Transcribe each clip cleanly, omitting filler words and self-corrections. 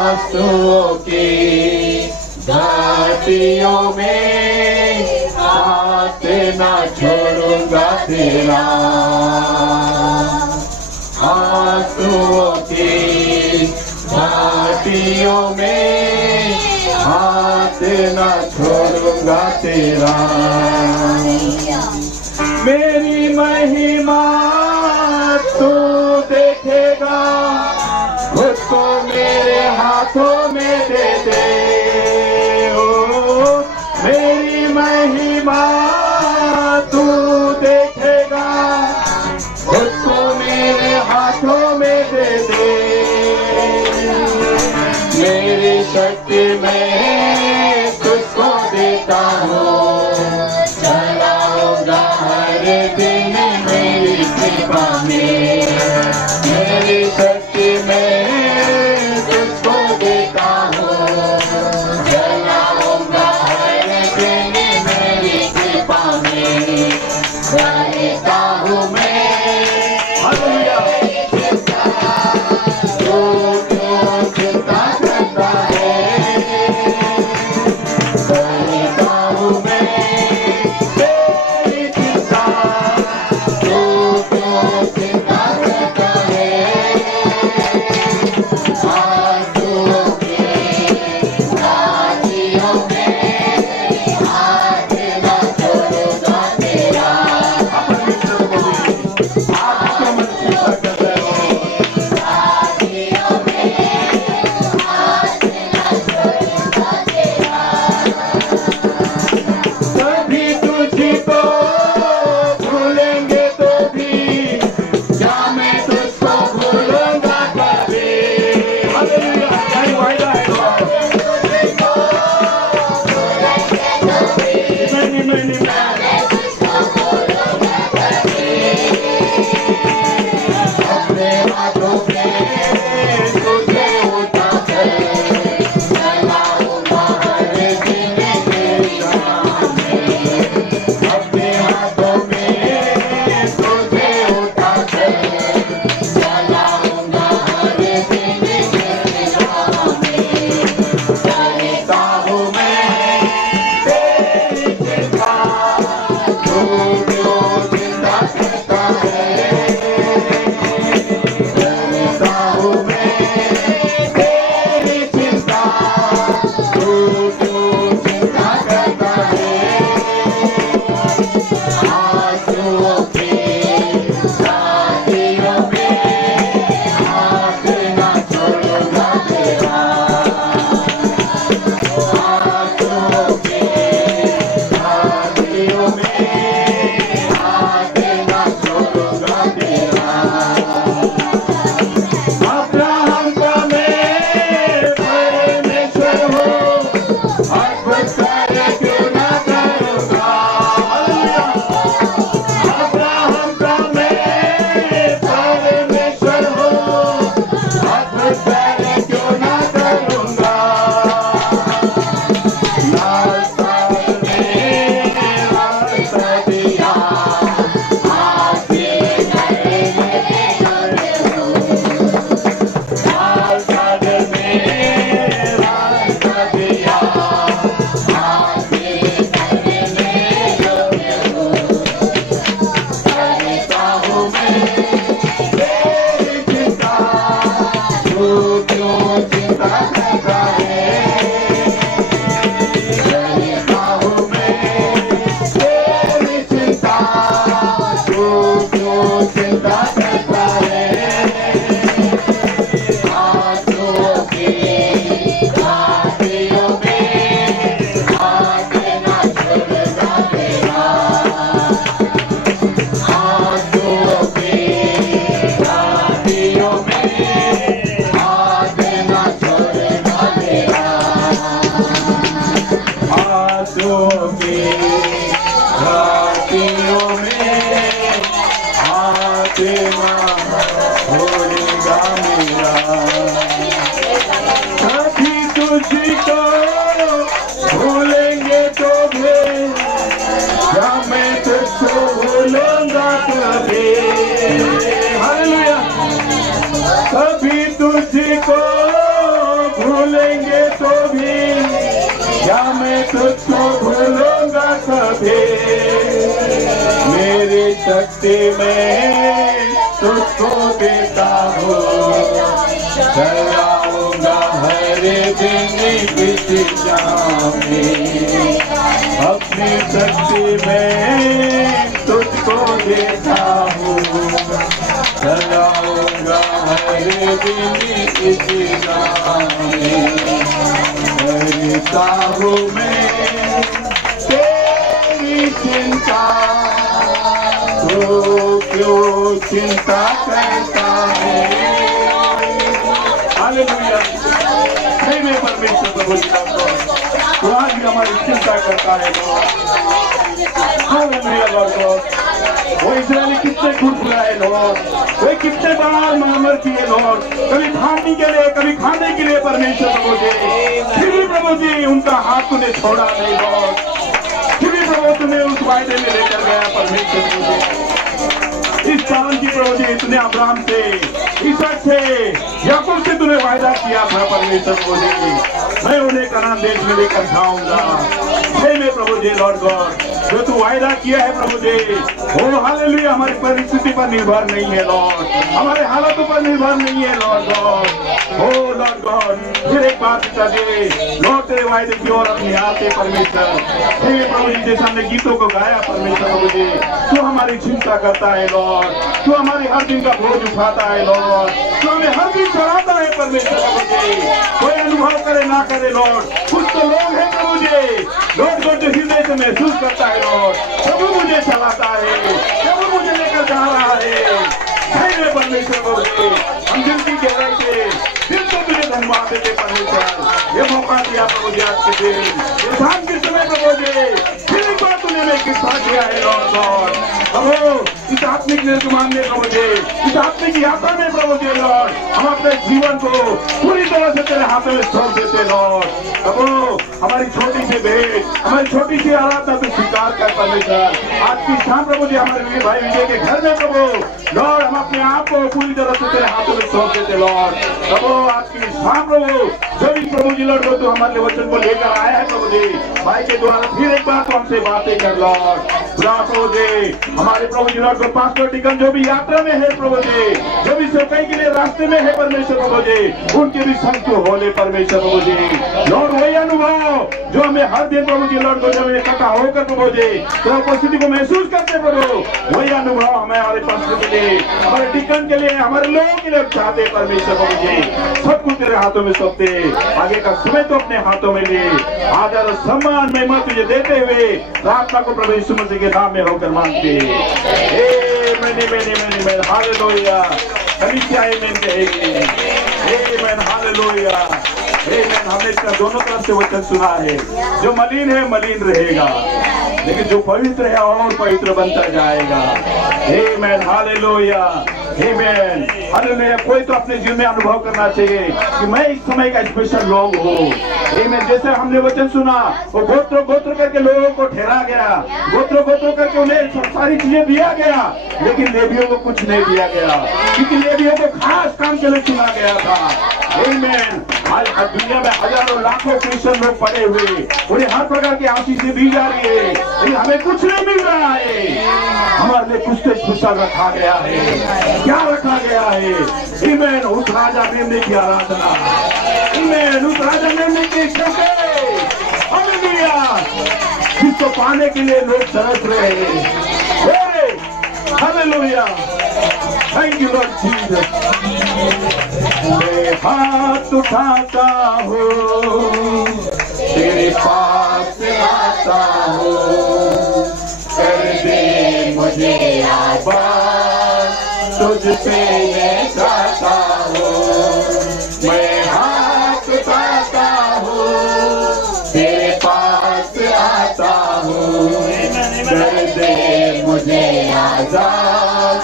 आंसुओं की घाटियों में हाथ ना छोड़ूंगा तेरा। आंसुओं की घाटियों में हाथ ना छोड़ूंगा तेरा। मेरी महिमा तू देखेगा, खुद को मेरे हाथों में दे दे। ओ मेरी महिमा तू देखेगा, खुद को मेरे हाथों में दे दे। मेरी शक्ति मैं तुझको देता हूँ, चलाऊंगा हर दिन मेरी कृपा में। मेरी शक्ति मैं तुझको देता हूँ, चलाऊंगा हर दिन मेरी कृपा में। रहता हूँ मैं तुझको भूलेंगे तो भी क्या मैं तुझको भूलूंगा कभी। मेरी शक्ति में तुझको देता हूँ, चलाऊंगा हर दिन किसी में। अपनी शक्ति में तुझको देता हूँ, चलाऊंगा हर दिन किसी में। करता हूँ मैं तेरी चिंता, तो क्यों चिंता करता है। हालेलुया। सही में परमेश्वर प्रभु जी तो आज भी हमारी चिंता करता है हालेलुया लॉर्ड। वो इस्राएली कितने खुरखुराए लॉर्ड, वे कितने बार मामर किए लॉर्ड, कभी खाने के लिए कभी खाने के लिए परमेश्वर प्रभु जी, फिर भी प्रभु जी उनका हाथ तूने छोड़ा नहीं लॉर्ड, फिर भी प्रभु तुम्हें उस वायदे में लेकर गया परमेश्वर प्रभु जी। इस कारण की प्रभु जी तूने अब्राहम से, इसहाक से, याकूब से तूने वायदा किया था परमेश्वर प्रभु जी, मैं उन्हें कनान देश में लेकर जाऊंगा। हे मेरे प्रभु जी लॉर्ड गॉड, जो तू वायदा किया है प्रभु जी, वो हालेलुया हमारी परिस्थिति पर निर्भर नहीं है लॉर्ड, हमारे हालातों पर निर्भर नहीं है लॉर्ड गॉड। ओ लॉर्ड गॉड, फिर एक बार पिता जी लॉर्ड तेरे वायदे की ओर अपने हाथ से परमेश्वर, हे प्रभु जी जैसे हमने गीतों को गाया परमेश्वर प्रभु जी, तू हमारी चिंता करता है लॉर्ड, तू हमारे हर दिन का बोझ उठाता है लॉर्ड, तू हमें हर दिन चढ़ाता है परमेश्वर प्रभु जी। कोई अनुभव करे ना करे लॉर्ड, कुछ तो लोग हैं प्रभु जी लॉर्ड गॉड जो हृदय से महसूस करता है लॉर्ड, प्रभु मुझे चलाता है, प्रभु मुझे लेकर जा रहा है। हे परमेश्वर प्रभु जी, हम दिल की गहराई से दिल को तुझे धन्यवाद देते परमेश्वर, ये मौका दिया प्रभु जी आज के दिन, ये शाम के समय प्रभु जी, फिर एक बार तूने हमें किस्सा दिया है लॉर्ड गॉड। प्रभु इस आत्मिक निर्गमान में प्रभु जी, इस आत्मिक यात्रा में प्रभु जी लॉर्ड, हम अपने जीवन को पूरी तरह से तेरे हाथों में सौंप देते लॉर्ड। प्रभु हमारी छोटी सी भेंट, हमारी छोटी सी आराधना तू स्वीकार कर परमेश्वर। आज की शाम प्रभु जी हमारे भाई विजय के घर में प्रभु लॉर्ड, हम अपने आप को पूरी तरह से तेरे हाथों में सौंप देते लॉर्ड। प्रभु आज की शाम प्रभु जो भी प्रभु जी लॉर्ड तो हमारे वचन को लेकर आया है प्रभु जी, भाई के द्वारा फिर एक बार तो हमसे बातें कर लॉर्ड। प्रभु जी हमारे प्रभु जी लॉर्ड को पास्टर टिकन जो भी यात्रा में है प्रभु जी, जो भी सेवकाई के लिए रास्ते में है परमेश्वर प्रभु जी, उनके भी संग को होले परमेश्वर प्रभु जी लॉर्ड। वही अनुभव जो हमें हर दिन प्रभु जी लॉर्ड को जब इकट्ठा होकर प्रभु जी तो उपस्थिति को महसूस करते प्रभु, वही अनुभव हमें हमारे पास्टर के लिए, हमारे टिकन के लिए, हमारे लोगों के लिए चाहते परमेश्वर प्रभु जी। सब कुछ तेरे हाथों में सौंपते, आगे का समय तो अपने हाथों में ले, आदर और सम्मान महिमा तुझे देते हुए प्रार्थना को प्रभु यीशु मसीह के नाम में होकर मांगते। मैंने हालेलुया कलीसिया आमीन कहेगी। आमीन हालेलुया आमीन। हमने इसका दोनों तरफ से वचन सुना है, जो मलिन है मलिन रहेगा, लेकिन जो पवित्र है और पवित्र बनता जाएगा। आमीन हालेलुया आमीन हालेलुया। कोई तो अपने जीवन में अनुभव करना चाहिए कि मैं इस समय का स्पेशल लोग हूँ। आमीन। जैसे हमने वचन सुना, वो गोत्र गोत्र करके लोगों को ठहरा गया, गोत्र गोत्र करके उन्हें सारी चीजें दिया गया, लेकिन लेवियों को कुछ नहीं दिया गया, क्योंकि लेवियों को खास काम के लिए चुना गया था। आमीन। आज दुनिया में हजारों लाखों क्रिश्चियन लोग पड़े हुए, उन्हें हर प्रकार की आशीषें दी जा रही है, लेकिन हमें कुछ नहीं मिल रहा है। हमारे लिए कुछ तो स्पेशल रखा गया है। क्या रखा गया है? आमीन। उस राजा मेमने की आराधना, आमीन। उस राजा मेमने की हालेलुया, जिसको पाने के लिए लोग तरस रहे हैं। Hallelujah. Thank you Lord Jesus. मैं हाथ उठाता हूँ, तेरे पास आता हूँ, कर दे मुझे आबाद, तुझसे मैं चाहता हूँ। मैं हाथ उठाता हूँ, तेरे पास आता हूँ, कर दे मुझे आजाद,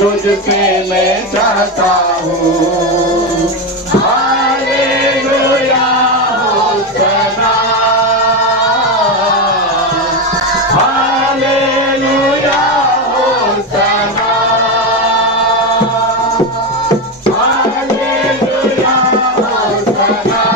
तुझसे मैं चाहता हूँ। हालेलुया होसना, हालेलुया होसना, हालेलुया होसना,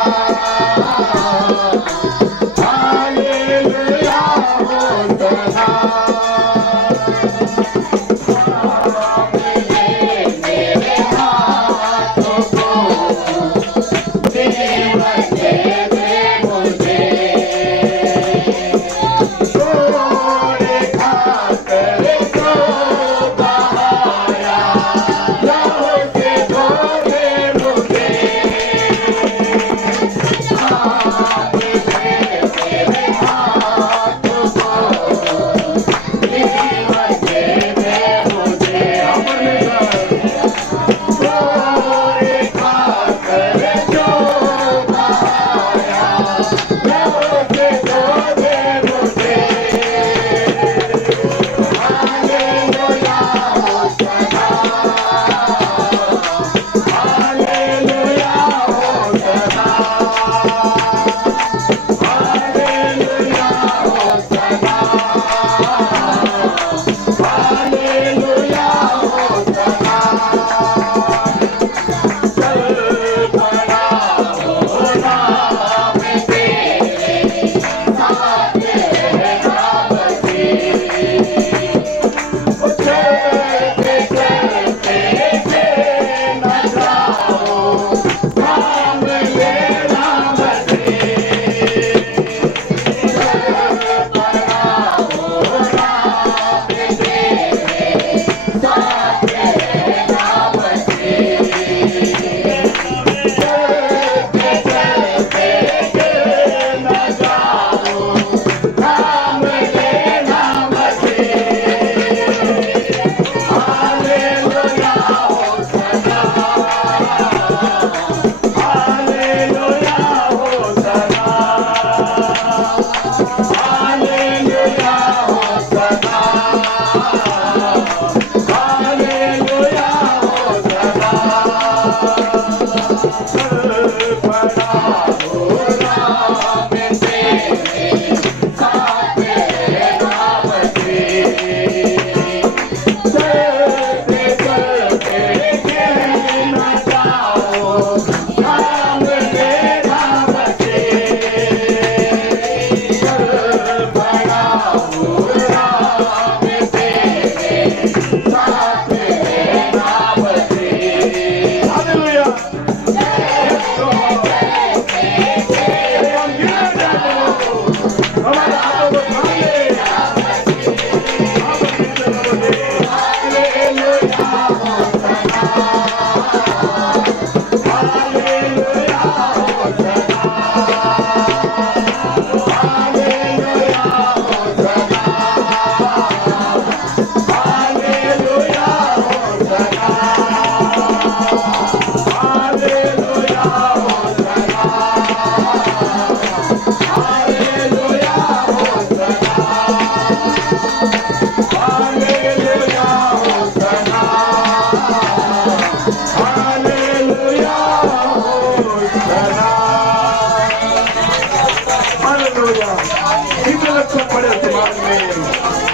चल पड़े उसके मार्ग में,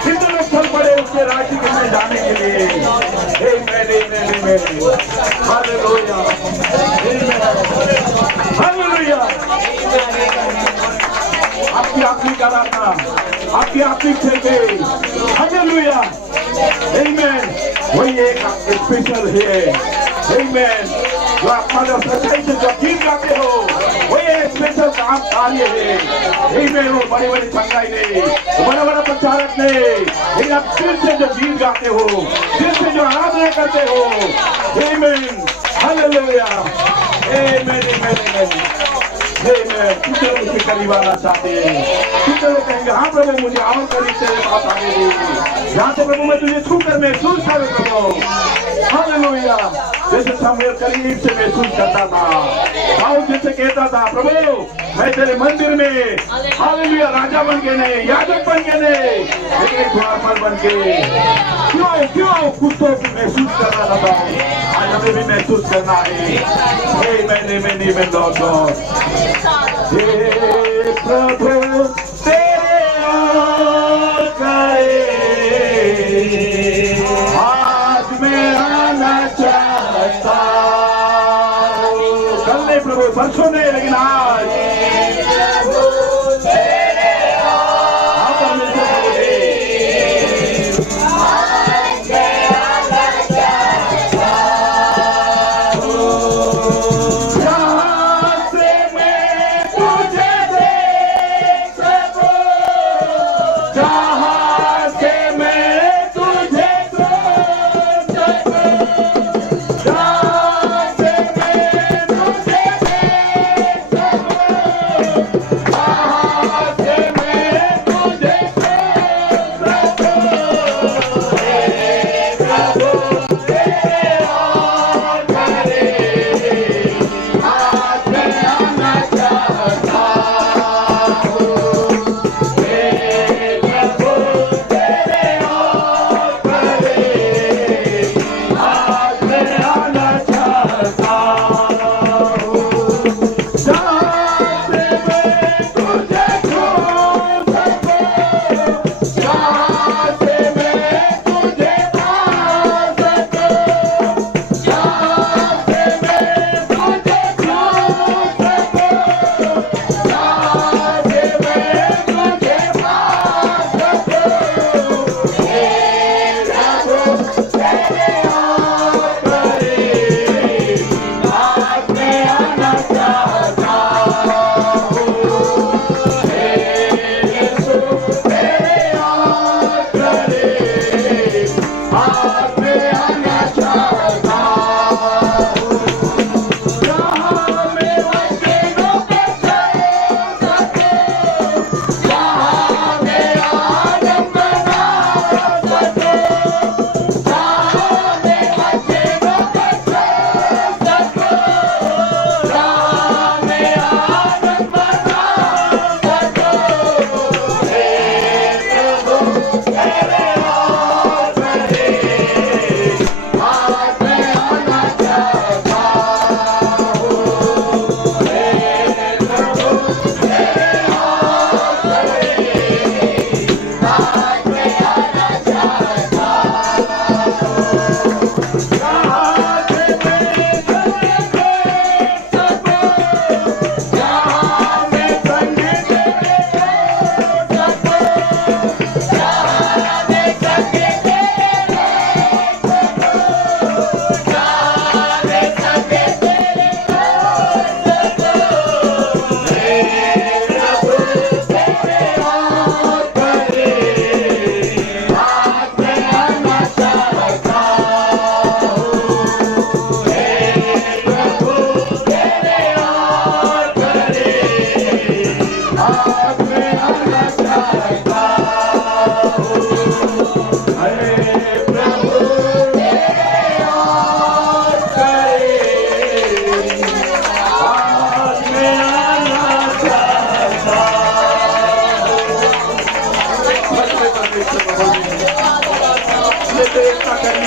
कितने लोग चल पड़े उसके राज्य के में जाने के लिए। Hallelujah, hallelujah. आपकी आत्मिक आराधना, आपकी आत्मिक सेवे, हालेलुया, आमेन। वही एक स्पेशल है, आमेन। जो आप मदर सच्चाई से जो गीत गाते हो, वही स्पेशल काम कार्य है, आमेन। वो बड़े बड़े संगाई नहीं, बड़ा बड़ा प्रचारक नहीं, लेकिन आप दिल से जो गीत गाते हो, दिल से जो आराधना करते हो, आमेन, हालेलुया, आमेन, आमेन। कितने लोग उसके करीब आना चाहते हैं, कितने लोग कहेंगे हाँ प्रभु मुझे और करीब तेरे पास आने दे, जहाँ से प्रभु मैं तुझे छू कर महसूस करूँ प्रभु, हालेलुया। जैसे सामुएल करीब से महसूस करता था, दाऊद जैसे कहता था प्रभु मैं तेरे मंदिर में हालेलुया राजा बन के नहीं, याजक बन के नहीं, लेकिन एक द्वारपाल बन के, क्यों कुछ तो महसूस कर रहा था। आज हमें भी महसूस करना है, मैंने लॉर्ड हे प्रभु तेरे और करे, आज मैं आना चाहता हूँ। कल नहीं प्रभु, परसों नहीं, लेकिन आज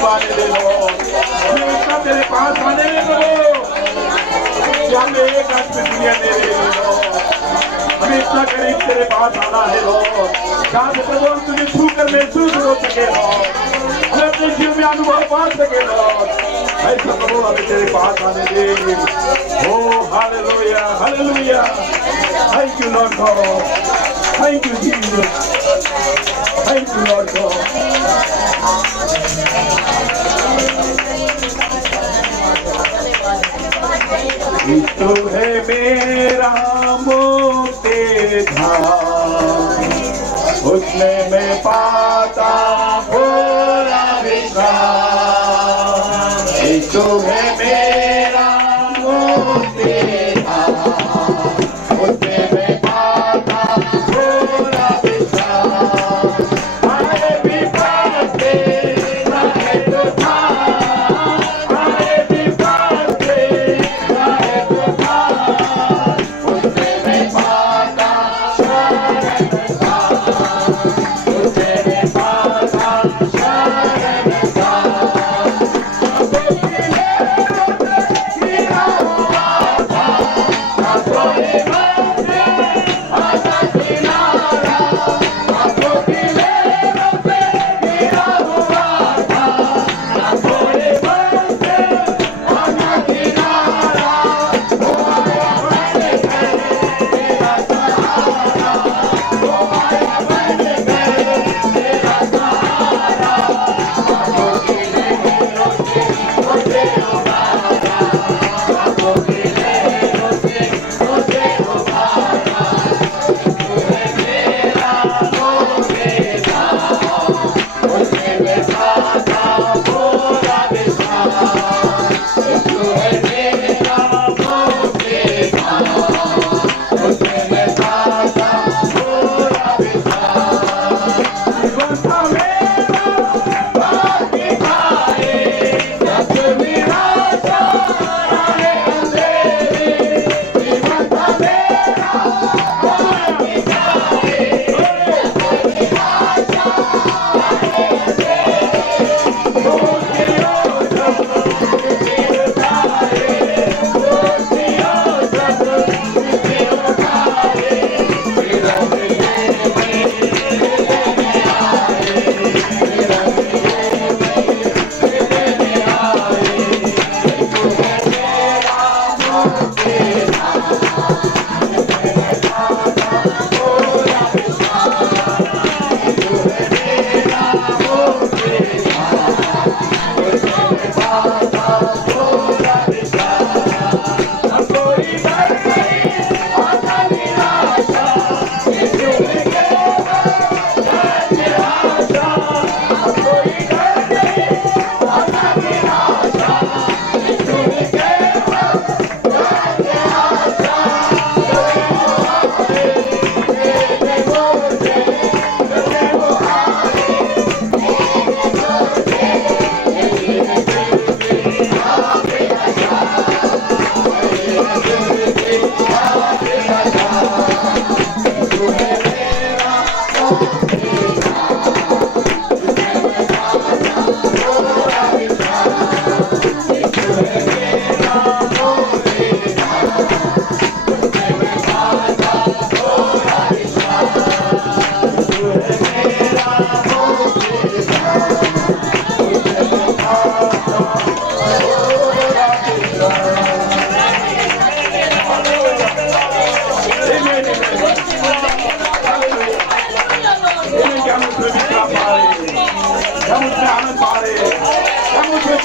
आने दे लो, इतना तेरे पास आने दे लो, हमें एक हाथ में दुनिया दे दे लो, हमें हमें इतना करीब तेरे पास आना है लॉर्ड, जहाँ से प्रभु हम तुझे छू कर महसूस हो सके लॉर्ड, हम अपने जीवन में अनुभव पा सके लॉर्ड। ऐसा प्रभु हमें तेरे पास आने दे। ओ hallelujah hallelujah, thank you Lord God, thank you Jesus, thank you Lord God. यीशु है मेरा मुक्ति धाम, उसमें मैं पाता पूरा विश्राम। यीशु है मेरा मुक्ति धाम, उसमें मैं पाता पूरा विश्राम। आए विपद से चाहे तूफान, आए विपद से चाहे तूफान, उसमें मैं पाता शरण स्थान, उसमें मैं पाता शरण स्थान।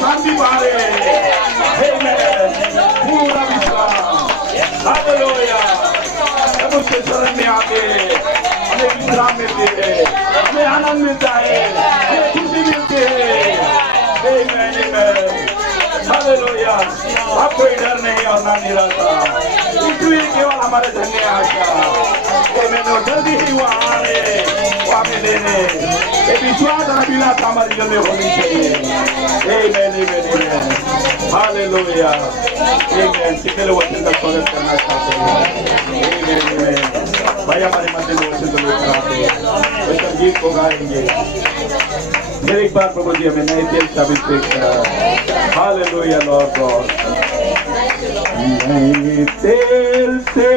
शांति पा रहे पूरा विश्राम, हालेलुया। जब उसके शरण में आते हमें विश्राम मिलती है, हमें आनंद मिलता है, हमें खुशी मिलती है। हालेलुया। अब कोई डर नहीं और ना निराशा, इसलिए केवल हमारे धन्य आशा मैंने जल्दी ही वो आने वो हमें लेने ये विश्वास अभिलाषा हमारी जल्दी होनी चाहिए। हालेलुया। कितने लोग वचन का स्वागत करना चाहते हैं? भाई हमारे मध्य में वचन को लेकर आते हैं, वचन गीत को गाएंगे। फिर एक बार प्रभु जी हमें नए तेल से अभिषेक करा। Hallelujah Lord God. नए तेल से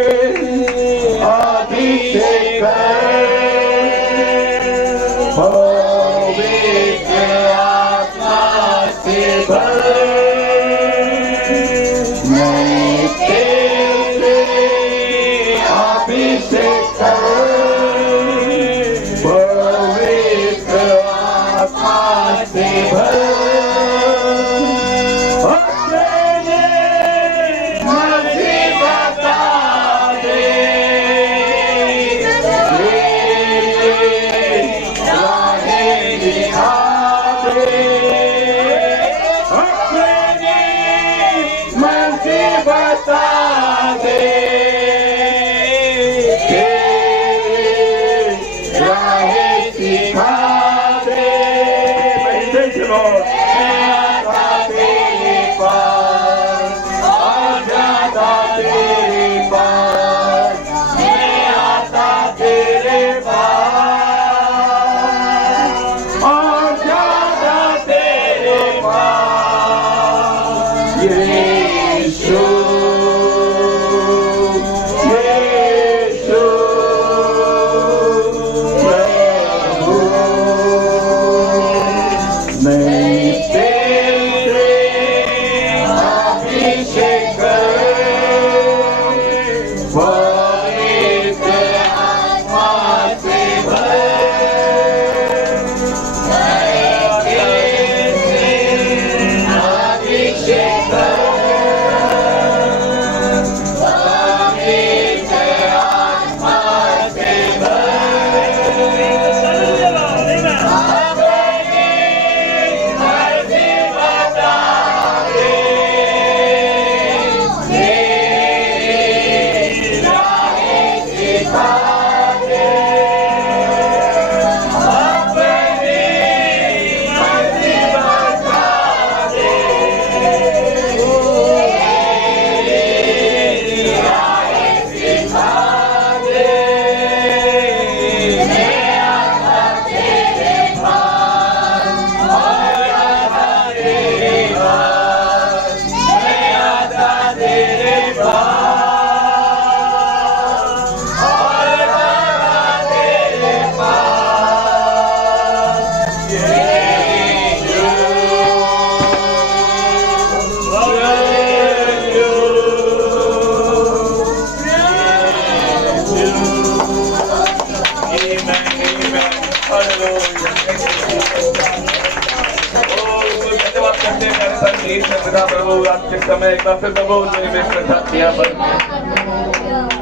प्रभु आपके समय एक बार फिर प्रभु तूने मेरे साथ किया पर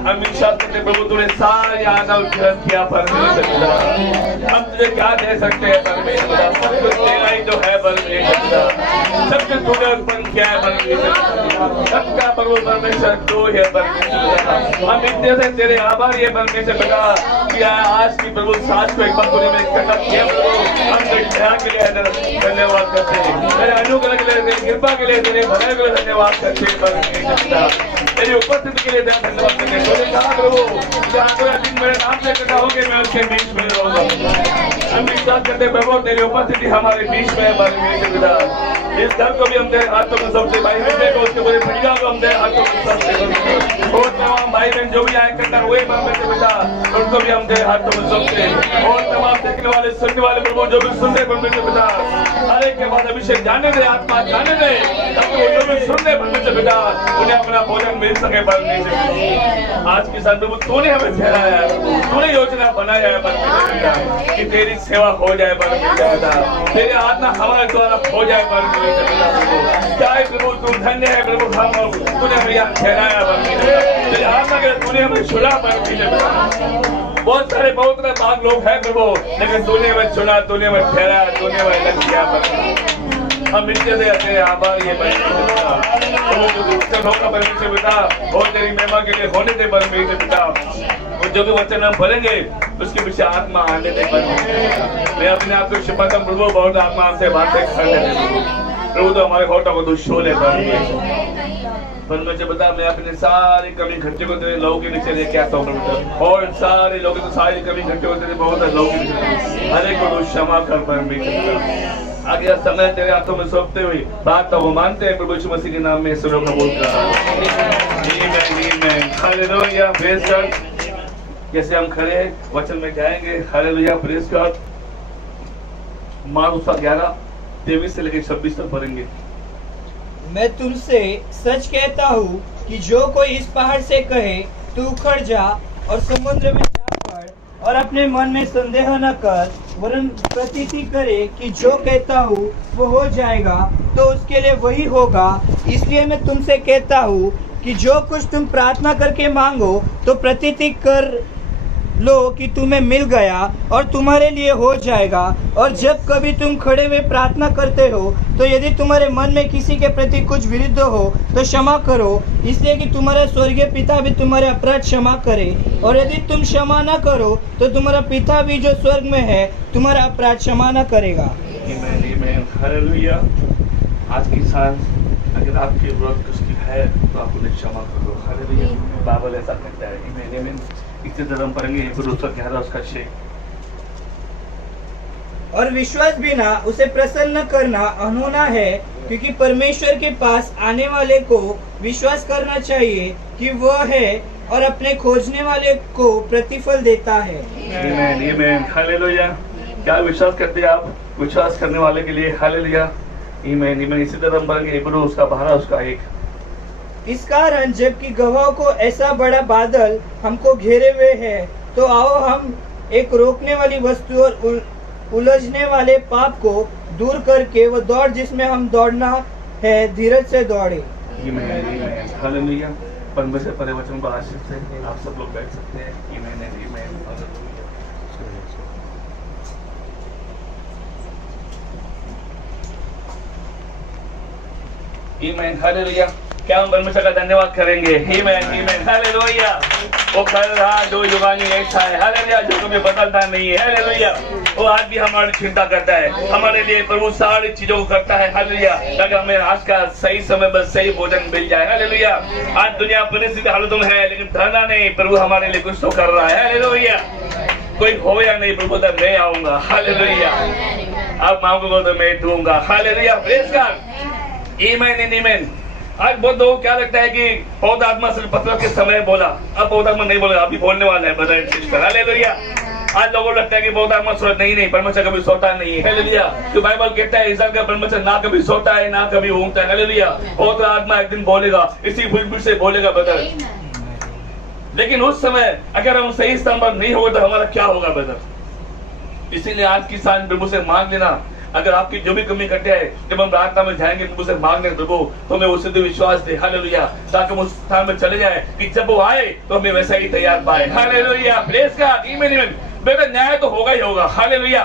हमेशा तुझे प्रभु तूने सारी आना उद्धार किया परमेश्वर पिता। हम तुझे क्या दे सकते हैं परमेश्वर पिता? सब कुछ तेरा ही जो है परमेश्वर पिता। सब कुछ तूने उत्पन्न किया है परमेश्वर पिता। सबका प्रभु परमेश्वर तू है परमेश्वर पिता। हम इतने से तेरे आभारी है परमेश्वर पिता कि आज की प्रभु साथ को एक बार तूने में इकट्ठा किया प्रभु। हम तेरी दया के लिए धन्यवाद करते हैं, तेरे अनुग्रह के लिए, तेरी कृपा के लिए, तेरे भले के लिए धन्यवाद करते हैं परमेश्वर पिता। तेरी उपस्थिति के लिए धन्यवाद करते हैं। तूने कहा प्रभु जहाँ पूरा दिन मेरे नाम से इकट्ठा होंगे मैं उसके बीच में रहूंगा। हम विश्वास करते प्रभु तेरी उपस्थिति हमारे बीच में है परमेश्वर पिता। इस घर को भी हम तेरे हाथों में सौंपते, भाई बहन को उसके पूरे परिवार को हम तेरे हाथों में सौंपते और तमाम भाई बहन जो भी आए इकट्ठा हुए परमेश्वर पिता उनको भी हम तेरे हाथों में सौंपते और तमाम देखने वाले सुनने वाले प्रभु जो भी सुन रहे परमेश्वर पिता हर एक के बाद अभिषेक जाने दे, आत्मा जाने दे, तब वो जो भी सुन रहे परमेश्वर पिता उन्हें अपना भोजन मिल सके परमेश्वर। आज के साथ प्रभु तूने हमें ठहराया है, तूने योजना बनाया है परमेश्वर पिता कि तेरी सेवा हो जाए परमेश्वर पिता, तेरे आत्मा हमारे द्वारा हो जाए परमेश्वर पिता। चाहे प्रभु तू धन्य है प्रभु, हम तूने हमें यहाँ ठहराया परमेश्वर, तेरे आत्मा के तूने हमें छुड़ा परमेश्वर पिता। बहुत सारे बहुत भाग लोग हैं प्रभु, लेकिन तूने हमें चुना, तूने हमें ठहराया, तूने हमें अलग किया परमेश्वर। हम इसके लिए तेरे आभारी है परमेश्वर पिता। परमेश्वर पिता और तेरी महिमा के लिए होने दे परमेश्वर पिता। और जो भी वचन हम पढ़ेंगे उसके पीछे आत्मा आने दे परमेश्वर। मैं अपने आप को शपथ प्रभु बहुत आत्मा हमसे बातें करने दे प्रभु। तो हमारे होठों को तू शोले परमेश्वर बता। मैं अपने सारी कमी घट्टे को तेरे लोगों के नीचे लेके आता हूँ और सारे लोग तो सारी कमी घट्टे को तेरे बहुत लोगों के नीचे हर एक को क्षमा कर परमेश्वर। आगे का समय तेरे हाथों में सौंपते हुए बात तो वो मानते हैं प्रभु यीशु मसीह के नाम में सुनो कबूल हालेलुया। Praise God. जैसे हम खड़े हैं वचन में जाएंगे। Hallelujah praise God. मार्क 11:23 से लेकर 26 तक पढ़ेंगे। मैं तुमसे सच कहता हूँ कि जो कोई इस पहाड़ से कहे तू उखड़ जा और समुद्र में जा पड़ और अपने मन में संदेह न कर वरन प्रतीति करे कि जो कहता हूँ वो हो जाएगा तो उसके लिए वही होगा। इसलिए मैं तुमसे कहता हूँ कि जो कुछ तुम प्रार्थना करके मांगो तो प्रतीति कर लो कि तुम्हें मिल गया और तुम्हारे लिए हो जाएगा। और जब कभी तुम खड़े हुए प्रार्थना करते हो तो यदि तुम्हारे मन में किसी के प्रति कुछ विरुद्ध हो तो क्षमा करो, इसलिए कि तुम्हारा स्वर्गीय पिता भी तुम्हारे अपराध क्षमा करे। और यदि तुम क्षमा न करो तो तुम्हारा पिता भी जो स्वर्ग में है तुम्हारा अपराध क्षमा न करेगा। हालेलुया। आज की सांस अगर आपकी जरूरत उसकी है तो आप उन्हें क्षमा करो। हालेलुया। बाइबल ऐसा कहता है। इसी तरह हम पढ़ेंगे उसका 11 उसका 6। और विश्वास बिना उसे प्रसन्न करना अनहोना है, क्योंकि परमेश्वर के पास आने वाले को विश्वास करना चाहिए कि वह है और अपने खोजने वाले को प्रतिफल देता है। आमीन। हालेलुया। क्या विश्वास करते हैं आप? विश्वास करने वाले के लिए हालेलुया। आमीन। इसी तरह हम पढ़ेंगे उसका 12 उसका 1। इस कारण जबकि गवाह को ऐसा बड़ा बादल हमको घेरे हुए है तो आओ हम एक रोकने वाली वस्तु और उलझने वाले पाप को दूर करके वो दौड़ जिसमें हम दौड़ना है धीरज से दौड़े। हालेलुया। परमेश्वर से परे वचन को आशीष से आप सब लोग बैठ सकते हैं। आमीन। हालेलुया। क्या हम परमेश्वर का धन्यवाद करेंगे? आमीन। हालेलुया। वो कल रहा जो युगानी एक है, हालेलुया, जो कभी बदलता नहीं है, हालेलुया। वो आज भी हमारी चिंता करता है, हमारे लिए प्रभु सारी चीजों को करता है, हालेलुया, ताकि हमें आज का सही समय पर सही भोजन मिल जाए, हालेलुया। आज दुनिया परिस्थिति हालतों में है, लेकिन धरना नहीं, प्रभु हमारे लिए कुछ तो कर रहा है, हालेलुया। कोई हो या नहीं, प्रभु तो मैं आऊंगा, हालेलुया। आप मांगोगे तो मैं दूंगा, हालेलुया, प्रेज गॉड, आमीन एंड आमीन। आज बहुत लोगों को क्या लगता है कि पौधा आत्मा सिर्फ पत्र के समय बोला, अब पौधा आत्मा नहीं बोला, अभी बोलने वाला है, ब्रदर एंड सिस्टर, हालेलुया। आज लोगों को लगता है कि पौधा आत्मा सोता नहीं, परमेश्वर कभी सोता नहीं है, हालेलुया। तो बाइबल कहता है इंसान का परमेश्वर ना कभी सोता है ना कभी ऊँगता है, हालेलुया। पौधा आत्मा एक दिन बोलेगा, इसी बुलबुल से बोलेगा, ब्रदर। लेकिन उस समय अगर हम सही स्थान पर नहीं होगा तो हमारा क्या होगा, ब्रदर। इसीलिए आज की सांझ प्रभु से मांग लेना, अगर आपकी जो भी कमी घटे है, जब हम प्रार्थना में जाएंगे प्रभु से मांगने, प्रभु तो हमें उससे विश्वास दे, हालेलुया, ताकि हम उस स्थान में चले जाए कि जब वो आए तो हमें वैसा ही तैयार पाए, हालेलुया, प्रेज गॉड, आमीन। बेटा न्याय तो होगा ही होगा, हालेलुया।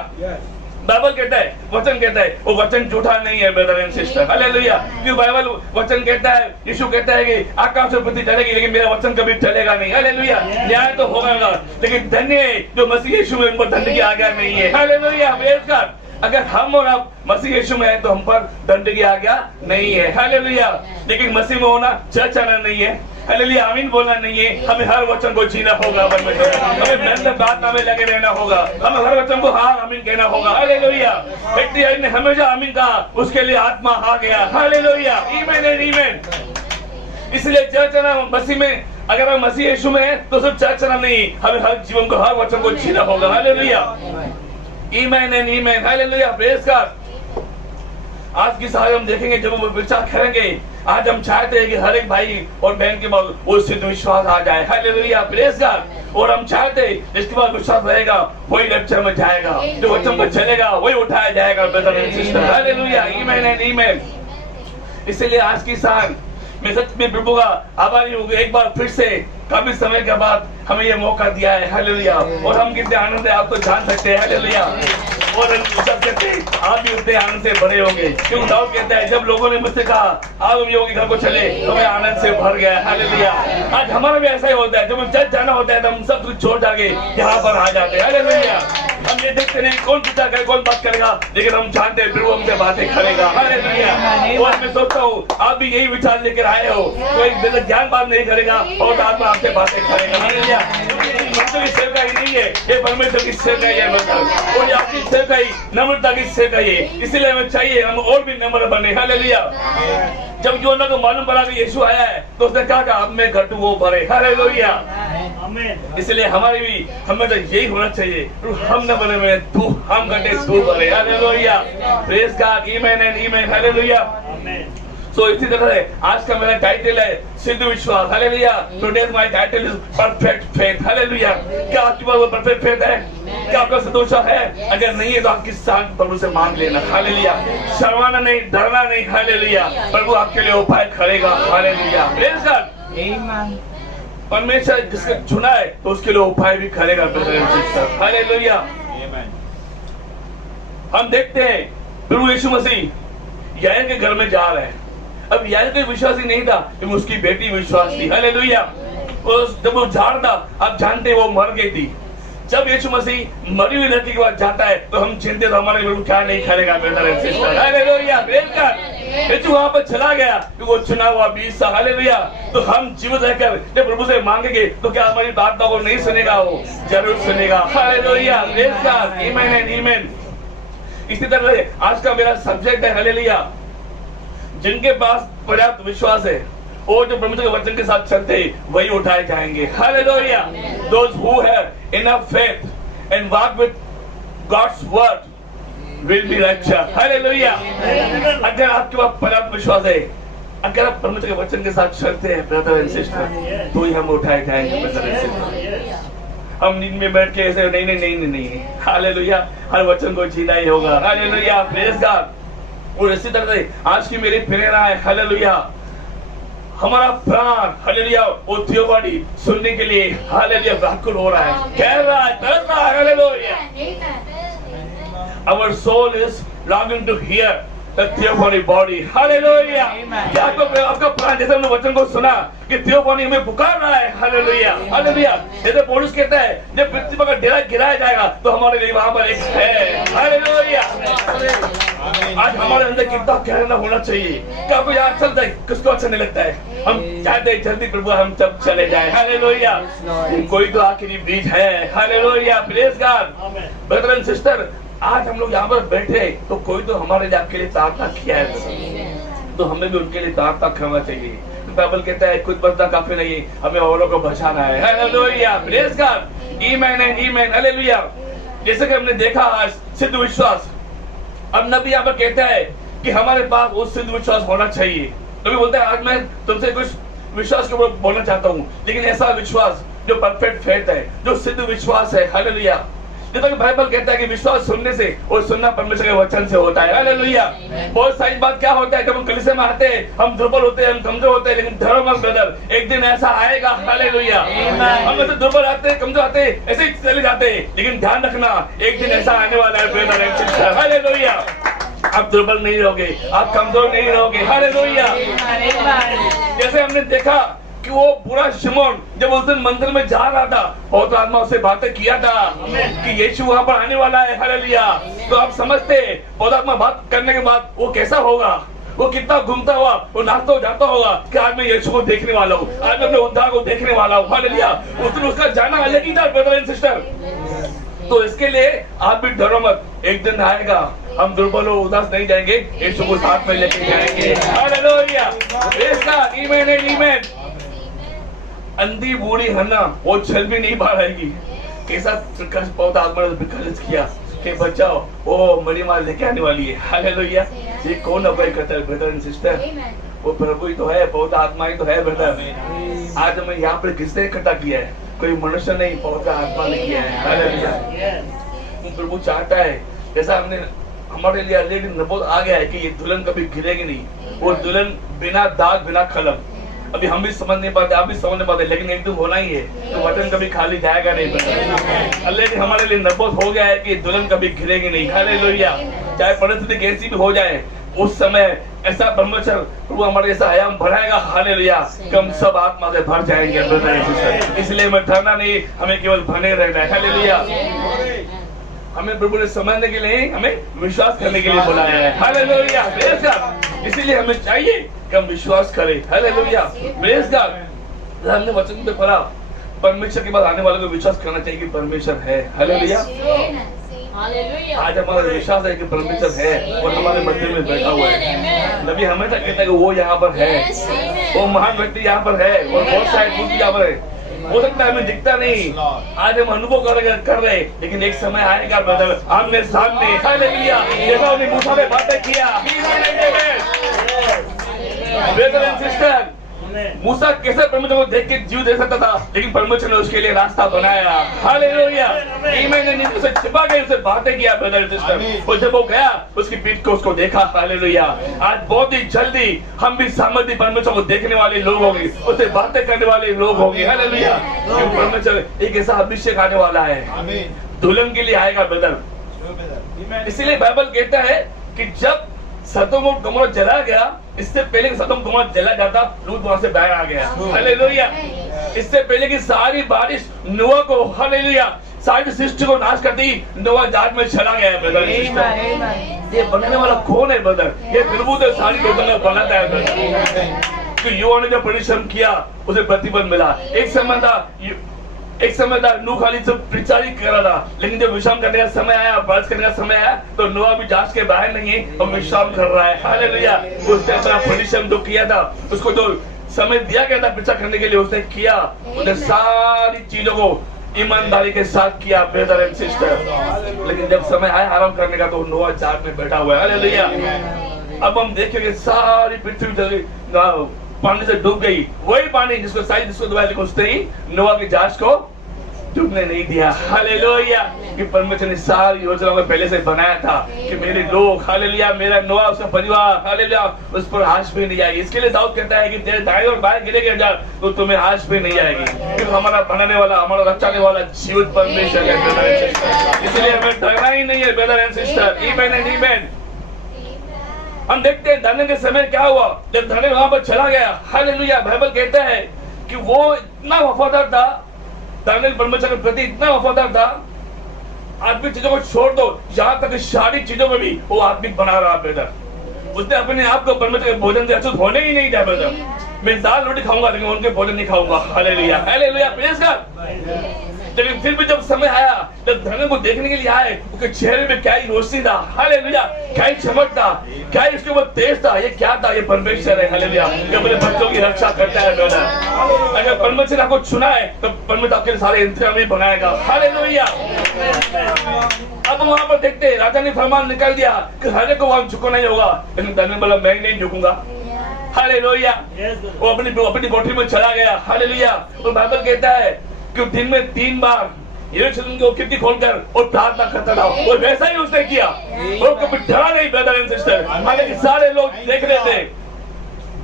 बाइबल कहता है, वचन कहता है, वो वचन झूठा नहीं है, ब्रदर एंड सिस्टर, हालेलुया। क्यों बाइबल वचन कहता है, यीशु कहता है कि आकाश और पृथ्वी टलेगी लेकिन मेरा वचन कभी टलेगा नहीं, हालेलुया। न्याय तो होगा, लेकिन धन्य है जो मसीह यीशु में उन पर दंड की आज्ञा नहीं है, हालेलुया, प्रेज गॉड। अगर हम और आप मसीह यीशु में हैं तो हम पर दंड की आज्ञा नहीं है, हालेलुया। लेकिन मसीह में होना चर्च आना नहीं है, हालेलुया, आमीन बोलना नहीं है, हमें हर वचन को जीना होगा, हमें निरंतर प्रार्थना में लगे रहना होगा, हमें हर वचन को हार आमीन कहना होगा, हालेलुया। व्यक्ति ने हमेशा आमीन कहा, उसके लिए आत्मा आ गया, हालेलुया, आमीन एंड आमीन। इसलिए चर्च आना मसीह में, अगर हम मसीह यीशु में हैं तो सिर्फ चर्च आना नहीं, हमें हर जीवन को हर वचन को जीना होगा, हालेलुया, आमीन एंड आमीन, हालेलुया, प्रेज गॉड। आज की साल हम देखेंगे, जब हम विचार करेंगे, आज हम चाहते हैं कि हर एक भाई और बहन के बाद वो सिद्ध विश्वास आ जाए, हालेलुया, प्रेज गॉड। और हम चाहते हैं जिसके बाद विश्वास रहेगा वही लेक्चर में जाएगा, जो वचन पर चलेगा वही उठाया जाएगा, ब्रदर एंड सिस्टर, हालेलुया, आमीन एंड आमीन। इसलिए आज की साल मैं सच में प्रभु का आभारी हूँ, एक बार फिर से काफी समय के बाद हमें ये मौका दिया है, हालेलुया। और हम कितने आनंद है आप तो जान सकते हैं, हालेलुया। और आप भी उतने आनंद से भरे होंगे, क्योंकि दाऊद कहता है, जब लोगों ने मुझसे कहा आप हम योगी घर को चले तो मैं आनंद से भर गया, हालेलुया। आज हमारा भी ऐसा ही होता है, जब हम चर्च जाना होता है तो हम सब कुछ छोड़ जाके यहाँ पर आ जाते हैं, हालेलुया। हम ये देखते नहीं कौन पूछा करे कौन बात करेगा, लेकिन हम जानते हैं प्रभु हमसे बातें करेगा, हालेलुया। और मैं सोचता हूँ आप भी यही विचार लेकर आए हो, कोई बेहद ज्ञान बात नहीं करेगा और आत्मा आपसे बातें करेगा, हालेलुया। मनुष्य की सेवका ही नहीं है, ये परमेश्वर की सेवका है, मतलब और आपकी सेवका ही नम्रता की सेवका है। इसलिए हमें चाहिए हम और भी नम्र बने, हालेलुया। जब योना को मालूम पड़ा कि यीशु आया है तो उसने कहा कि अब मैं घटू वो भरे, हालेलुया। इसलिए हमारी भी हमें तो यही होना चाहिए, हम न बने में तू, हम घटे तू भरे, हालेलुया, प्रेज गॉड, आमीन एंड आमीन, हालेलुया। तो इसी तरह से आज का मेरा टाइटल है सिद्ध विश्वास, hallelujah. Today's my title is perfect faith, hallelujah. क्या आपके पास वो परफेक्ट फेथ है? क्या आपका सदोषा है? अगर नहीं है तो आपकी शांत प्रभु से मांग लेना, हालेलुया। शर्माना नहीं, डरना नहीं, हालेलुया। प्रभु आपके लिए उपाय करेगा, हालेलुया, प्रेज गॉड, आमीन। परमेश्वर जिसको चुना है तो उसके लिए उपाय भी करेगा, ब्रदर एंड सिस्टर, हालेलुया। हम देखते हैं प्रभु यीशु मसीह याईर के घर में जा रहे हैं। अब याईर कोई विश्वासी नहीं था, लेकिन उसकी बेटी विश्वास थी, हालेलुया। जब वो झाड़ था, आप जानते वो मर गई थी। जब यीशु मसीह मरी हुई लड़की के पास जाता है तो हम चिंतित, हमारे प्रभु क्या नहीं करेगा, brother and sister, hallelujah, praise God. यीशु वहां पर चला गया क्योंकि वो चुना हुआ बीज था, हालेलुया। तो हम जीवित रहकर जब प्रभु से मांगेंगे तो क्या हमारी प्रार्थना को नहीं सुनेगा? वो जरूर सुनेगा, हालेलुया, प्रेज गॉड, आमीन एंड आमीन। इसी तरह से आज का मेरा सब्जेक्ट है, हालेलुया। जिनके पास पर्याप्त विश्वास है और जो परमेश्वर के वचन के साथ चलते वही उठाए जाएंगे, hallelujah. Those who have enough faith and walk with God's word will be raptured, hallelujah. अगर आपके पास पर्याप्त विश्वास है, अगर आप परमेश्वर के वचन के साथ चलते हैं, ब्रदर एंड सिस्टर, तो ही हम उठाए जाएंगे, ब्रदर एंड सिस्टर। हम नींद में बैठ के ऐसे नहीं, हालेलुया। हर वचन को जीना ही होगा, हालेलुया, प्रेज गॉड। और इसी तरह से आज की मेरी प्रेरणा है, हालेलुया। हमारा प्राण, हालेलुया, वो थियोबॉडी सुनने के लिए, हालेलुया, व्याकुल हो रहा है, कह रहा है, तरस रहा है, hallelujah. Our soul is longing to hear the theophany body. Hallelujah. क्या आपका प्राण, जैसे हमने वचन को सुना कि थियोफनी हमें पुकार रहा है. Hallelujah, hallelujah. जैसे पौलुस कहता है जब पृथ्वी पर डेरा गिराया जाएगा तो हमारे लिए वहां पर एक है. हालेलुया. आज हमारे अंदर कितना कहना होना चाहिए कि आपको याद चलता है, किसको अच्छा नहीं लगता है. हम चाहते हैं जल्दी प्रभु हम सब चले जाए. हालेलुया. कोई तो आखिरी बीज है. Hallelujah. Praise God. Brother and sister, आज हम लोग यहाँ पर बैठे तो कोई तो हमारे लिए आपके लिए प्रार्थना किया है, तो हमें भी उनके लिए प्रार्थना करना चाहिए. बाइबल कहता है खुद बचना काफी नहीं, हमें औरों को बचाना है. Hallelujah. Praise God. Amen and amen. Hallelujah. जैसे कि हमने देखा आज सिद्ध विश्वास, अब नबी यहाँ पर कहता है कि हमारे पास वो सिद्ध विश्वास होना चाहिए. नबी बोलता है आज मैं तुमसे कुछ विश्वास के ऊपर बोलना चाहता हूँ, लेकिन ऐसा विश्वास जो परफेक्ट फेथ है, जो सिद्ध विश्वास है. हालेलुया. जैसा कि बाइबल कहता है कि विश्वास सुनने से और सुनना परमेश्वर के वचन से होता है. हालेलुया. बहुत सारी बात क्या होता है, जब हम कलीसिया में आते हैं हम दुर्बल होते हैं, हम कमजोर होते हैं, लेकिन धर्म ब्रदर एक दिन ऐसा आएगा. हालेलुया. हम ऐसे दुर्बल आते हैं, कमजोर आते हैं, ऐसे ही चले जाते हैं, लेकिन ध्यान रखना एक दिन ऐसा आने वाला है ब्रदर एंड सिस्टर. हालेलुया. आप दुर्बल नहीं रहोगे, आप कमजोर नहीं रहोगे. हालेलुया. जैसे हमने देखा कि वो बुरा शिमोन जब उस दिन मंदिर में जा रहा था, बहुत आत्मा उससे बातें किया था कि यीशु वहां पर आने वाला है. हालेलुया. तो आप समझते बहुत आत्मा बात करने के बाद वो कैसा होगा, वो कितना घूमता हुआ, वो नाचता जाता होगा कि आज मैं यीशु को देखने वाला हूँ, आज मैं अपने उद्धार को देखने वाला हूँ. हालेलुया. उस दिन उसका जाना अलग ही था ब्रदर एंड सिस्टर. तो इसके लिए आप भी डरो मत, एक दिन आएगा हम दुर्बल हो उदास नहीं जाएंगे, यीशु को साथ में लेके जाएंगे. Hallelujah. Praise God. Amen and amen. अंधी बूढ़ी हन्ना वो चल भी नहीं पा रहेगी. कैसा प्रकाश पौधा आत्मा ने प्रकाशित किया कि बचाओ वो मरी मार लेके आने वाली है. हालेलुया. ये कौन अभय करता है ब्रदर एंड सिस्टर? वो प्रभु ही तो है, पौधा आत्मा ही तो है ब्रदर. आज हमें यहाँ पर किसने इकट्ठा किया है? कोई मनुष्य नहीं, पौधा आत्मा ने किया है. हालेलुया. प्रभु चाहता है, जैसा हमने हमारे लिए ऑलरेडी नबूवत आ गया है कि ये दुल्हन कभी गिरेगी नहीं, वो दुल्हन बिना दाग बिना कलम. अभी हम भी समझ नहीं पाते, आप भी समझ नहीं पाते, लेकिन एक दिन होना ही है. तो वचन कभी खाली जाएगा नहीं. ऑलरेडी हमारे लिए नबूवत हो गया है कि दुल्हन कभी गिरेगी नहीं. हालेलुया. चाहे परिस्थिति कैसी भी हो जाए, उस समय ऐसा परमेश्वर प्रभु हमारे ऐसा आयाम बढ़ाएगा. हालेलुया. कि हम सब आत्मा से भर जाएंगे ब्रदर एंड सिस्टर. इसलिए हमें डरना नहीं, हमें केवल बने रहना है. हालेलुया. हमें प्रभु ने समझने के लिए, हमें विश्वास करने के लिए बुलाया है. हालेलुया. Praise God. इसीलिए हमें चाहिए कि हम विश्वास करें. हालेलुया. Praise God. हमने वचन में पढ़ा परमेश्वर के बाद आने वालों को विश्वास करना चाहिए कि परमेश्वर है. हालेलुया. आज हमारा विश्वास है कि परमेश्वर है और हमारे मध्य में बैठा हुआ है. नबी हमेशा कहता है कि वो यहाँ पर है, वो महान व्यक्ति यहाँ पर है और बहुत सारे लोग यहाँ पर है. हो सकता है हमें दिखता नहीं, आज हम अनुभव कर रहे, लेकिन एक समय आएगा ब्रदर आमने सामने. हालेलुया. जैसा उन्हें मूसा ने बातें किया. ब्रदर एंड सिस्टर, मूसा कैसे परमेश्वर को देख के जीव दे सकता था, लेकिन परमेश्वर ने उसके लिए रास्ता बनाया. हालेलुया. मैंने उसे छिपा के उसे बातें किया ब्रदर एंड सिस्टर. और जब वो गया उसकी पीठ को उसको देखा. हालेलुया. आज बहुत ही जल्दी हम भी सामर्थ्य परमेश्वर को देखने वाले लोग होंगे, उससे बातें करने वाले लोग होंगे. हालेलुया. परमेश्वर एक ऐसा अभिषेक आने वाला है, दुल्हन के लिए आएगा ब्रदर. इसीलिए बाइबल कहता है कि जब सदोम और गमोरा जला गया, इससे पहले कि सदोम गमोरा जला जाता, लूत वहां से बाहर आ गया. हालेलुया. इससे पहले कि सारी बारिश नोआ को, हालेलुया, सारी सृष्टि को नाश करती, नोआ जहाज में चला गया ब्रदर. ये बनाने वाला कौन है ब्रदर? ये प्रभु ने सारी लोगों ने बनाता है ब्रदर. कि युवा ने जो परिश्रम किया उसे प्रतिफल मिला. एक समय था नूह खाली सब प्रचारित कर रहा था, लेकिन जब विश्राम करने का समय आया, बरस करने का समय आया, तो नोआ भी जहाज के बाहर नहीं है और विश्राम कर रहा है. हालेलुया. उसने अपना परिश्रम जो किया था, उसको जो समय दिया गया था प्रचार करने के लिए, उसने किया. उसने सारी चीजों को ईमानदारी के साथ किया ब्रदर एंड सिस्टर. लेकिन जब समय आया आराम करने का, तो नोआ जहाज में बैठा हुआ है. हालेलुया. अब हम देखेंगे सारी पृथ्वी पानी से डूब गई. वही पानी जिसको दबाया, लेकिन उसने ही नोआ के जहाज को डूबने नहीं दिया. हालेलुया. कि परमेश्वर ने सारी योजना को पहले से बनाया था कि मेरे लोग, हालेलुया, मेरा नोआ, उसका परिवार, हालेलुया, उस पर आँच भी नहीं आएगी. इसके लिए दाऊद कहता है कि तेरे दाएं और बाएं गिरेंगे तो तुम्हें आँच भी नहीं आएगी, क्योंकि हमारा बनाने वाला, हमारा बचाने वाला जीवित परमेश्वर है ब्रदर एंड सिस्टर. इसलिए हमें डरना ही नहीं है brother and sister. Amen and amen. हम देखते हैं दानियल के समय क्या हुआ जब दानियल वहां पर चला गया। हालेलुया। बाइबल कहता है कि वो इतना वफादार था, दानियल परमेश्वर के प्रति इतना वफादार था, आत्मिक चीजों को छोड़ दो, जहां तक शारीरिक चीजों में भी वो आत्मिक बना रहा ब्रदर। उसने अपने आप को परमेश्वर के भोजन से अछूत होने ही नहीं दिया ब्रदर। मैं दाल रोटी खाऊंगा लेकिन उनके भोजन नहीं खाऊंगा। Hallelujah hallelujah praise God. लेकिन फिर भी जब समय आया, जब दानियल को देखने के लिए आए, उसके चेहरे में क्या ही रोशनी था। हालेलुया। क्या ही चमक था, क्या ही उसके ऊपर तेज था। ये क्या था? ये परमेश्वर है। हालेलुया। जो अपने बच्चों की रक्षा करता है ब्रदर। अगर परमेश्वर आपको चुना है तो परमेश्वर आपके सारे इंतजाम भी बनाएगा। हालेलुया। अब वहां पर देखते हैं राजा ने फरमान निकाल दिया कि राजा को वहां झुको नहीं होगा, लेकिन दानियल बोला मैं नहीं झुकूंगा। हालेलुया। वो अपनी कोठरी में चला गया। हालेलुया। और बाइबल कहता है कि दिन में 3 बार यरूशलेम की खिड़की खोलकर और प्रार्थना करता था, और वैसा ही उसने किया। वो कभी डरा नहीं ब्रदर एंड सिस्टर। हालांकि सारे लोग देख रहे थे,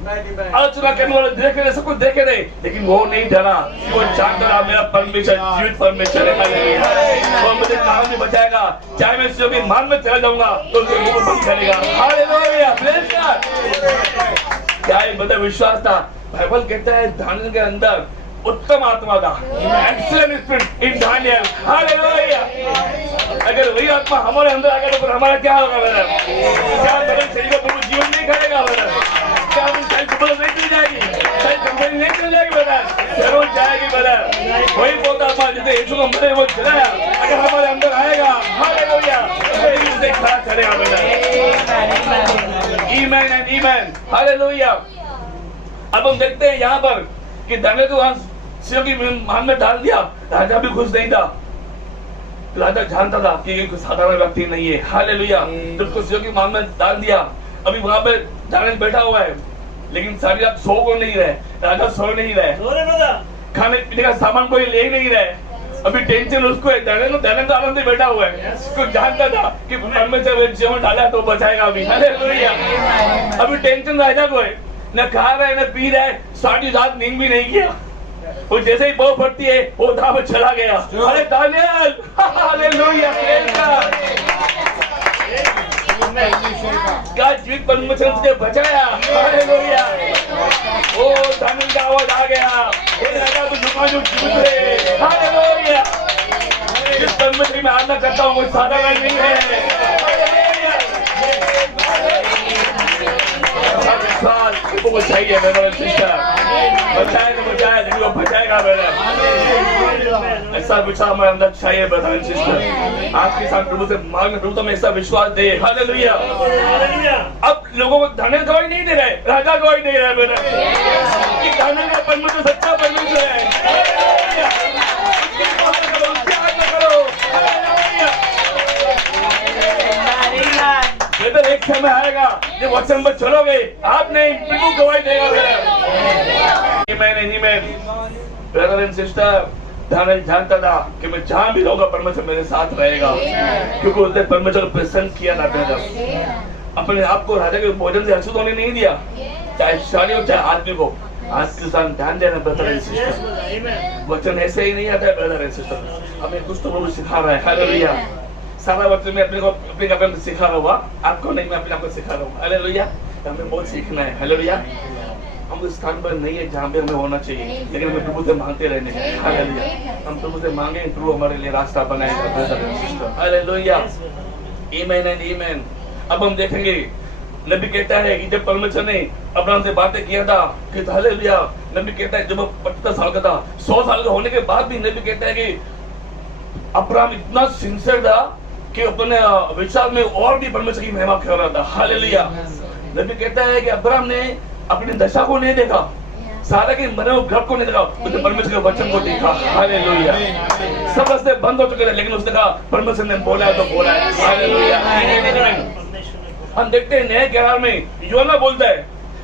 आलोचना करने वाले देख रहे, सब कुछ देख रहे, लेकिन वो नहीं डरा। वो जानता था मेरा परमेश्वर जीवित परमेश्वर है। वो मुझे काम भी बचाएगा, चाहे मैं जो भी मान में चला जाऊंगा तो उसके मुंह को बंद करेगा। Hallelujah praise God. क्या ही बड़ा विश्वास था। बाइबल कहता है दानियल के अंदर उत्तम आत्मा था, excellent spirit in Daniel. Hallelujah. अगर वही आत्मा हमारे अंदर आ गया तो हमारा क्या होगा ब्रदर? क्या बदल शरीर को प्रभु जीवन नहीं करेगा ब्रदर? क्या हम शरीर को बदल नहीं चल जाएगी? शरीर कंपनी नहीं चल जाएगी ब्रदर? जरूर जाएगी ब्रदर। वही बोलता आत्मा जिसे यीशु को मरे वो चलाया, अगर हमारे अंदर आएगा हालेलुया तो उसे खड़ा करेगा brother. Amen and amen. Hallelujah. अब हम देखते हैं यहाँ पर कि दानियल को वहां सियों की मान में डाल दिया। राजा भी खुश नहीं था। राजा जानता था कि ये कोई साधारण व्यक्ति नहीं है। हालेलुया। जब उसको सियों की मान में डाल दिया, अभी वहां पे दानियल बैठा हुआ है, लेकिन सारी रात सो को नहीं रहे। राजा सो नहीं रहे, खाने पीने का सामान कोई ले नहीं रहे। अभी टेंशन उसको है। दानियल तो आनंद से बैठा हुआ है। उसको जानता था कि परमेश्वर जीवन डाला तो बचाएगा अभी। हालेलुया। अभी टेंशन राजा को है, न खा रहा है न पी रहा है, सारी रात नींद भी नहीं किया। वो जैसे ही बो फटती है वो धाम में चला गया। अरे दानियल हालेलुया प्रेज़ गॉड। क्या जीवित परमेश्वर ने तुझे बचाया। हालेलुया। ओ दानियल का आवाज आ गया, हे राजा तू झुका जो जीवित है। हालेलुया। जिस परमेश्वर में आराधना करता हूँ वो साधारण नहीं है। वो बचाइए मेरा सिस्टर, बचाए तो बचाए, लेकिन वो बचाएगा मेरा। ऐसा विचार हमारे अंदर चाहिए ब्रदर एंड सिस्टर। आज के साथ प्रभु से मांग, प्रभु तो ऐसा विश्वास दे। हालेलुया। अब लोगों को दानियल गवाही नहीं दे रहे, राजा गवाही दे रहा है ब्रदर कि दानियल का परमेश्वर सच्चा परमेश्वर है। एक समय आएगा जब वचन पर चलोगे, आप नहीं प्रभु गवाही देगा ब्रदर एंड सिस्टर। दानियल जानता था कि मैं जहां भी रहूंगा परमेश्वर मेरे साथ रहेगा, क्योंकि उसने परमेश्वर को प्रसन्न किया था ब्रदर। अपने आप को राजा के भोजन से अछूत होने नहीं दिया, चाहे शादी हो चाहे आदमी को। आज के साथ ध्यान देना ब्रदर एंड सिस्टर। वचन ऐसे ही नहीं आता है ब्रदर एंड सिस्टर, हमें कुछ तो प्रभु सिखा रहा है। हालेलुया। सारा वचन में अपने सिखा रहा हुआ, आपको नहीं, मैं अपने आप को सिखा रहा हूँ। हालेलुया। हमें बहुत सीखना है। हालेलुया। हम उस स्थान पर नहीं है जहाँ पे हमें होना चाहिए, लेकिन हमें प्रभु से मांगते रहने हैं। हालेलुया। हम प्रभु से मांगे, प्रभु हमारे लिए रास्ता बनाएगा ब्रदर एंड सिस्टर। हालेलुया। आमीन एंड आमीन। अब हम देखेंगे, नबी कहता है कि जब परमेश्वर ने अब्राहम से बातें किया था कि हालेलुया, नबी कहता है जब वो 75 साल का था, 100 साल का होने के बाद भी नबी कहता है कि अब्राहम इतना सिंसियर था कि अपने विचार में और भी परमेश्वर की महिमा कर रहा था। हालेलुया। नबी कहता है कि अब्राहम ने अपनी दशा को नहीं देखा, सारा के मरे हुए घर को नहीं देखा, उसने परमेश्वर के वचन को देखा। हालेलुया। सब रास्ते बंद हो चुके थे, लेकिन उसने कहा परमेश्वर ने बोला है तो बोला है। हालेलुया। हम देखते हैं नए करार में योना बोलता है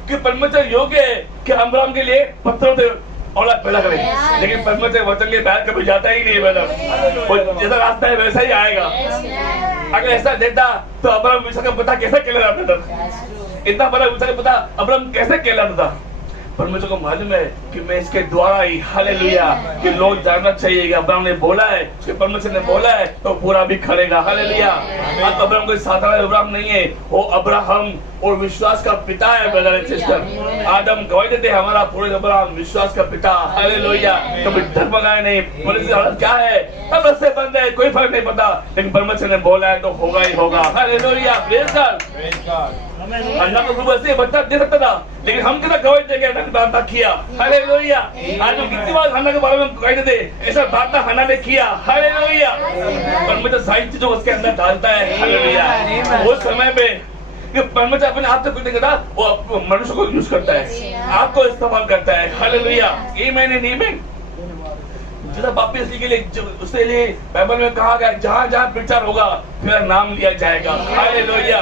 कि परमेश्वर योग्य है कि अब्राहम के लिए पत्थरों से औलाद पैदा करे, लेकिन परमेश्वर वचन के बैठ कभी जाता ही नहीं है। वो जैसा रास्ता है वैसा ही आएगा। अगर ऐसा देता तो अब्राहम का पता कैसे कहलाता था? इतना बड़ा विषय का पता अब्राहम कैसे कहलाता था? परमेश्वर को मालूम है कि मैं इसके द्वारा ही हालेलुया कि लोग जानना चाहिए कि अब्राहम ने बोला है, उसके परमेश्वर ने बोला है तो पूरा भी करेगा। हालेलुया। अब अब्राहम कोई साधारण अब्राहम नहीं है, वो अब्राहम और विश्वास का पिता है ब्रदर एंड सिस्टर। आदम गवाही देते हमारा पूरे अब्राहम विश्वास का पिता। हालेलुया। कभी डगमगाए नहीं, पुलिस हालत क्या है, सब रस्ते बंद है, कोई फर्क नहीं पड़ता, लेकिन परमेश्वर ने बोला है तो होगा ही होगा। हालेलुया। Praise God. अन्ना को सुबह से बच्चा दे सकता था, लेकिन हम कितना गवाही देंगे, अन्ना किया। हालेलुया। आज हम कितनी बार हन्ना के बारे में गवाही देते, ऐसा बात हन्ना ने किया। हालेलुया। परमेश्वर सारी चीजों उसके अंदर डालता है। हालेलुया। उस समय पे कि परमेश्वर अपने आप से कुछ नहीं करता, वो मनुष्य को यूज करता है, आपको इस्तेमाल करता है। हालेलुया। आमीन एंड आमीन। जितना पापी इसलिए के लिए उसके लिए बाइबल में कहा गया जहाँ जहाँ प्रचार होगा फिर नाम लिया जाएगा। हालेलुया।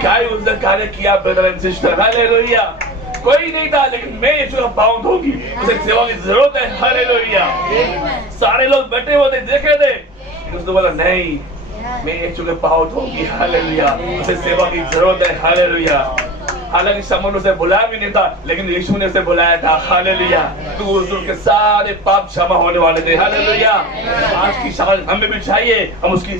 क्या ही उसने कार्य किया ब्रदर एंड सिस्टर। हालेलुया। कोई नहीं था, लेकिन मैं यीशु का पाँव धोगी, उसे सेवा की जरूरत है। हालेलुया। सारे लोग बैठे हुए थे, देख रहे थे, उसने बोला नहीं, मैं यीशु के पाँव धोगी। हालेलुया। उसे सेवा की जरूरत है। हालेलुया। हालांकि शमूएल उसे बुलाया भी नहीं था, लेकिन यीशु ने उसे बुलाया था। हालेलुया। तो उसके सारे पाप क्षमा होने वाले थे। हालेलुया। आज की शाम हमें भी चाहिए हम उसके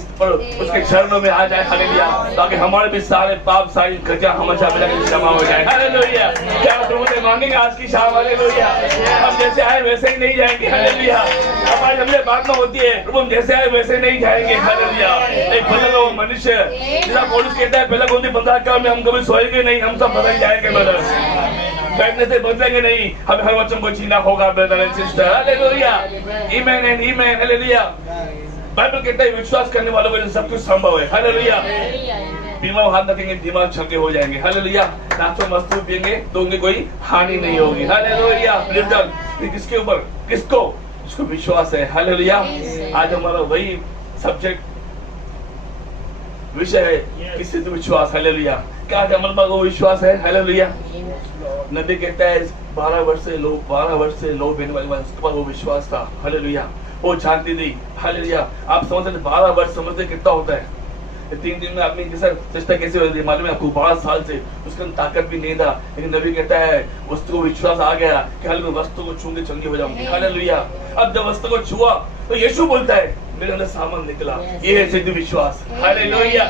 चरणों में आ जाए। हालेलुया। ताकि हमारे भी सारे पाप सारी गजा हमेशा क्षमा हो जाए। हालेलुया। क्या प्रभु से मांगेंगे आज की शाम? हालेलुया। हम जैसे आए वैसे ही नहीं जाएंगे। हालेलुया। हमारी हमें बात में होती है, प्रभु हम जैसे आए वैसे नहीं जाएंगे। हालेलुया। एक बदला हुआ मनुष्य, जिसका पौलुस कहता है पहला कौन 15 में हम कभी सोएंगे नहीं, हम सब बदल जाएंगे ब्रदर। बैठने से बदलेंगे नहीं, हमें हर वचन को जीना होगा ब्रदर एंड सिस्टर। हालेलुया। आमीन एंड आमीन। हालेलुया। बाइबल कहता है विश्वास करने वालों को सब कुछ संभव है। हालेलुया। बीमार हाथ रखेंगे, दिमाग छंगे हो जाएंगे। हालेलुया। नाचो मस्तू पिएंगे तो उनकी कोई हानि नहीं होगी। हालेलुया। किसके ऊपर? किसको? जिसको विश्वास है। हालेलुया। आज हमारा वही सब्जेक्ट विषय है, किसी से विश्वास। हालेलुया। क्या हमारे पास वो विश्वास है? हालेलुया। नबी कहता है 12 वर्ष से लो बेने वाले उसके पास वो विश्वास था। हालेलुया। वो जानती थी। हालेलुया। आप समझते 12 वर्ष समझते कितना होता है? 3 दिन में आदमी के साथ चेष्टा कैसे होती है मालूम है आपको? 12 साल से उसके अंदर ताकत भी नहीं था, लेकिन नबी कहता है वस्तु को विश्वास आ गया कि हाल में वस्तु को छूंगे चंगी हो जाऊंगी। हालेलुया। अब जब वस्तु को छुआ तो यीशु बोलता है मेरे अंदर सामान निकला। ये है सिद्ध विश्वास। हालेलुया।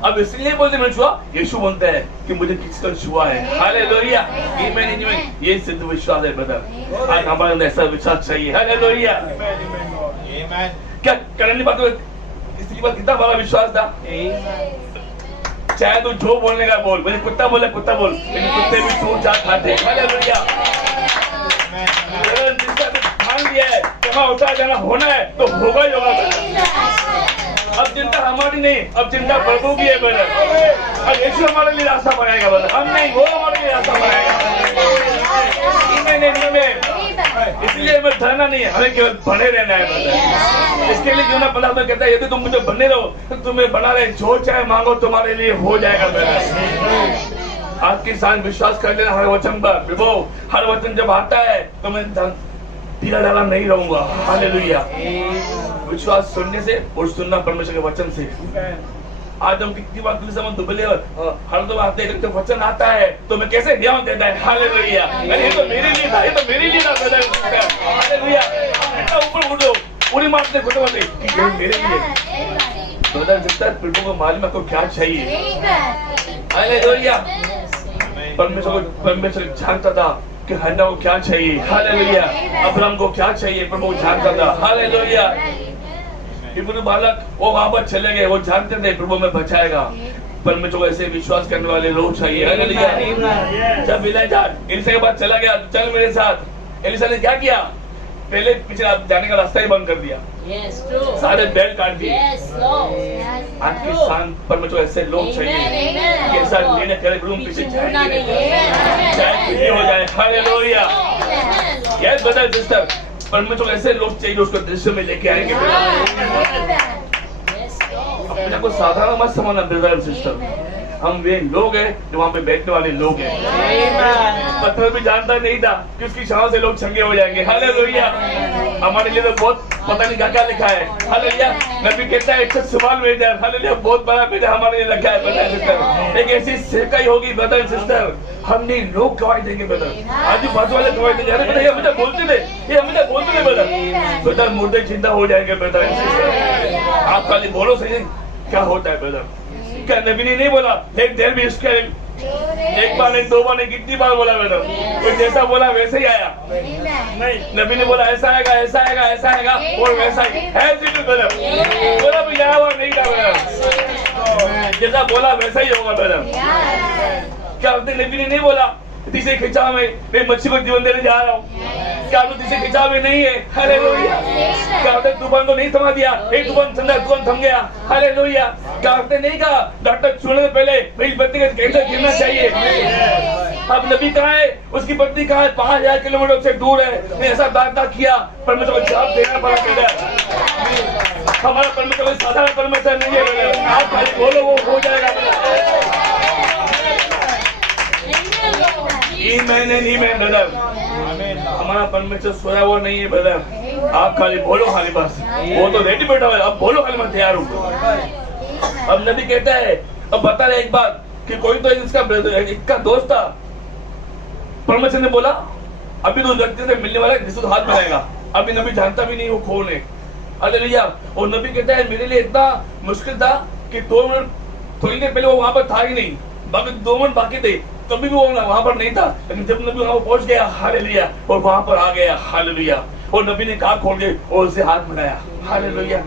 अब इसलिए बोलते मैं छुआ, यीशु बोलता है कि मुझे किसका छुआ है। हालेलुया। ये सिद्ध विश्वास है ब्रदर। आज हमारे अंदर ऐसा विश्वास चाहिए। हालेलुया। क्या करने बात इसकी बात कितना बड़ा विश्वास था? चाहे तो जो बोलने का बोल, मुझे कुत्ता बोला कुत्ता बोल, लेकिन कुत्ते भी चूर चाट खाते। हालेलुया। मान लिया है वहाँ उतार जाना होना है तो होगा ही होगा। अब चिंता हमारी नहीं, अब चिंता प्रभु की है ब्रदर। अब यीशु हमारे लिए रास्ता बनाएगा ब्रदर, हम नहीं, वो हमारे लिए रास्ता बनाएगा। इसलिए हमें डरना नहीं है, हमें केवल बने रहना है ब्रदर। इसके लिए क्यों ना पता कहता है यदि तुम मुझे बने रहो तो तुम्हें बना रहे, जो चाहे मांगो तुम्हारे लिए हो जाएगा ब्रदर। आज के साथ विश्वास कर लेना हर वचन पर। प्रभु हर वचन जब आता है तो मैं ढीला ढाला नहीं रहूंगा। हालेलुया। विश्वास सुनने से और सुनना परमेश्वर के वचन से। आज हम कितनी बार समझ दुबले हर दो आते हैं, जब वचन आता है तो मैं कैसे ध्यान देता है। हालेलुया। ये तो मेरे लिए था, ये तो मेरे लिए था ब्रदर। हालेलुया। इतना ऊपर उठो, पूरी बात से खुद बोलते कि ये मेरे लिए ब्रदर। जब तक प्रभु को मालूम है तो क्या चाहिए। हालेलुया। परमेश्वर जानता था कि हन्ना को क्या चाहिए। हालेलुया। अब्राहम को क्या चाहिए प्रभु जानता था। हालेलुया। इब्राहिम बालक वो वहां पर चले गए, वो जानते थे प्रभु में बचाएगा। परमेश्वर को ऐसे विश्वास करने वाले लोग चाहिए। हालेलुया। जब एलीशा के पास चला गया, चल मेरे साथ, एलीशा ने क्या किया? पहले पीछे जाने का रास्ता ही बंद कर दिया। सारे बैल काट दिए। आज की शान परमेश्वर ऐसे लोग चाहिए कि ऐसा लेने करे रूम पीछे जाएंगे, चाहे कुछ भी हो जाए। हालेलुया। यस ब्रदर सिस्टर, परमेश्वर ऐसे लोग चाहिए उसको दृश्य में लेके आएंगे। अपने को साधारण मत समझना ब्रदर एंड सिस्टर, हम वे लोग हैं जो वहाँ पे बैठने वाले लोग हैं। पत्थर भी जानता नहीं था कि उसकी छांव से लोग चंगे हो जाएंगे। हालेलुया। हमारे लिए तो बहुत पता नहीं क्या लिखा है। हालेलुया। नबी कहता है 100 सवाल भेजा। हालेलुया। बहुत बड़ा भेजा हमारे लिए लिखा है ब्रदर सिस्टर। एक ऐसी सेवकाई होगी ब्रदर सिस्टर हम नहीं, लोग गवाही देंगे ब्रदर। आजू बाजू वाले गवाही देंगे, अरे बेटा ये हमें बोलते थे, ये हमें बोलते थे ब्रदर। ब्रदर मुर्दे जिंदा हो जाएंगे ब्रदर। आप खाली बोलो सही क्या होता है ब्रदर। क्या नबी ने नहीं बोला एक देर भी इसके एक बार नहीं, दो बार नहीं, कितनी बार बोला ब्रदर। कोई जैसा बोला वैसे ही आया नहीं। नबी ने बोला ऐसा आएगा, ऐसा आएगा, ऐसा आएगा और वैसा ही है ब्रदर। बोला भी आया और नहीं था ब्रदर, जैसा बोला वैसा ही होगा ब्रदर। क्या नबी ने नहीं बोला तीसरे खिंचाव में मैं मच्छी को जीवन देने जा रहा हूँ। क्या तीसरे खिंचाव में नहीं है? हालेलुया। क्या होता तूफान को नहीं थमा दिया, एक तूफान थम गया। हालेलुया। क्या होते नहीं कहा डॉक्टर छूने से पहले मेरी पत्नी का कैंसर गिरना चाहिए। अब नबी कहाँ है, उसकी पत्नी कहाँ है, 5000 किलोमीटर से दूर है। ऐसा दादा किया, परमेश्वर को जवाब देना पड़ा। हमारा परमेश्वर साधारण परमेश्वर नहीं है। आप खाली बोलो वो हो जाएगा। ब्रदर, हमारा परमेश्वर सोया हुआ नहीं है ब्रदर। आप खाली बोलो, खाली बस वो तो रेडी बैठा हुआ है, अब बोलो खाली मैं तैयार हूँ। अब नबी कहता है, अब बता रहे एक बात कि कोई तो इसका दोस्त था। परमेश्वर ने बोला अभी तो व्यक्ति से मिलने वाला जिसको हाथ बनाएगा। अभी नबी जानता भी नहीं वो कौन है। हालेलुया। और नबी कहता है मेरे लिए इतना मुश्किल था कि 2 मिनट थोड़ी देर पहले वो वहां पर था ही नहीं, बाकी 2 मिनट बाकी थे, तभी भी वो वहां पर नहीं था। लेकिन जब नबी वहां पर पहुंच गया, हालेलुया, और वहां पर आ गया, हालेलुया, और नबी ने कहा खोल के और उसे हाथ मिलाया। हालेलुया।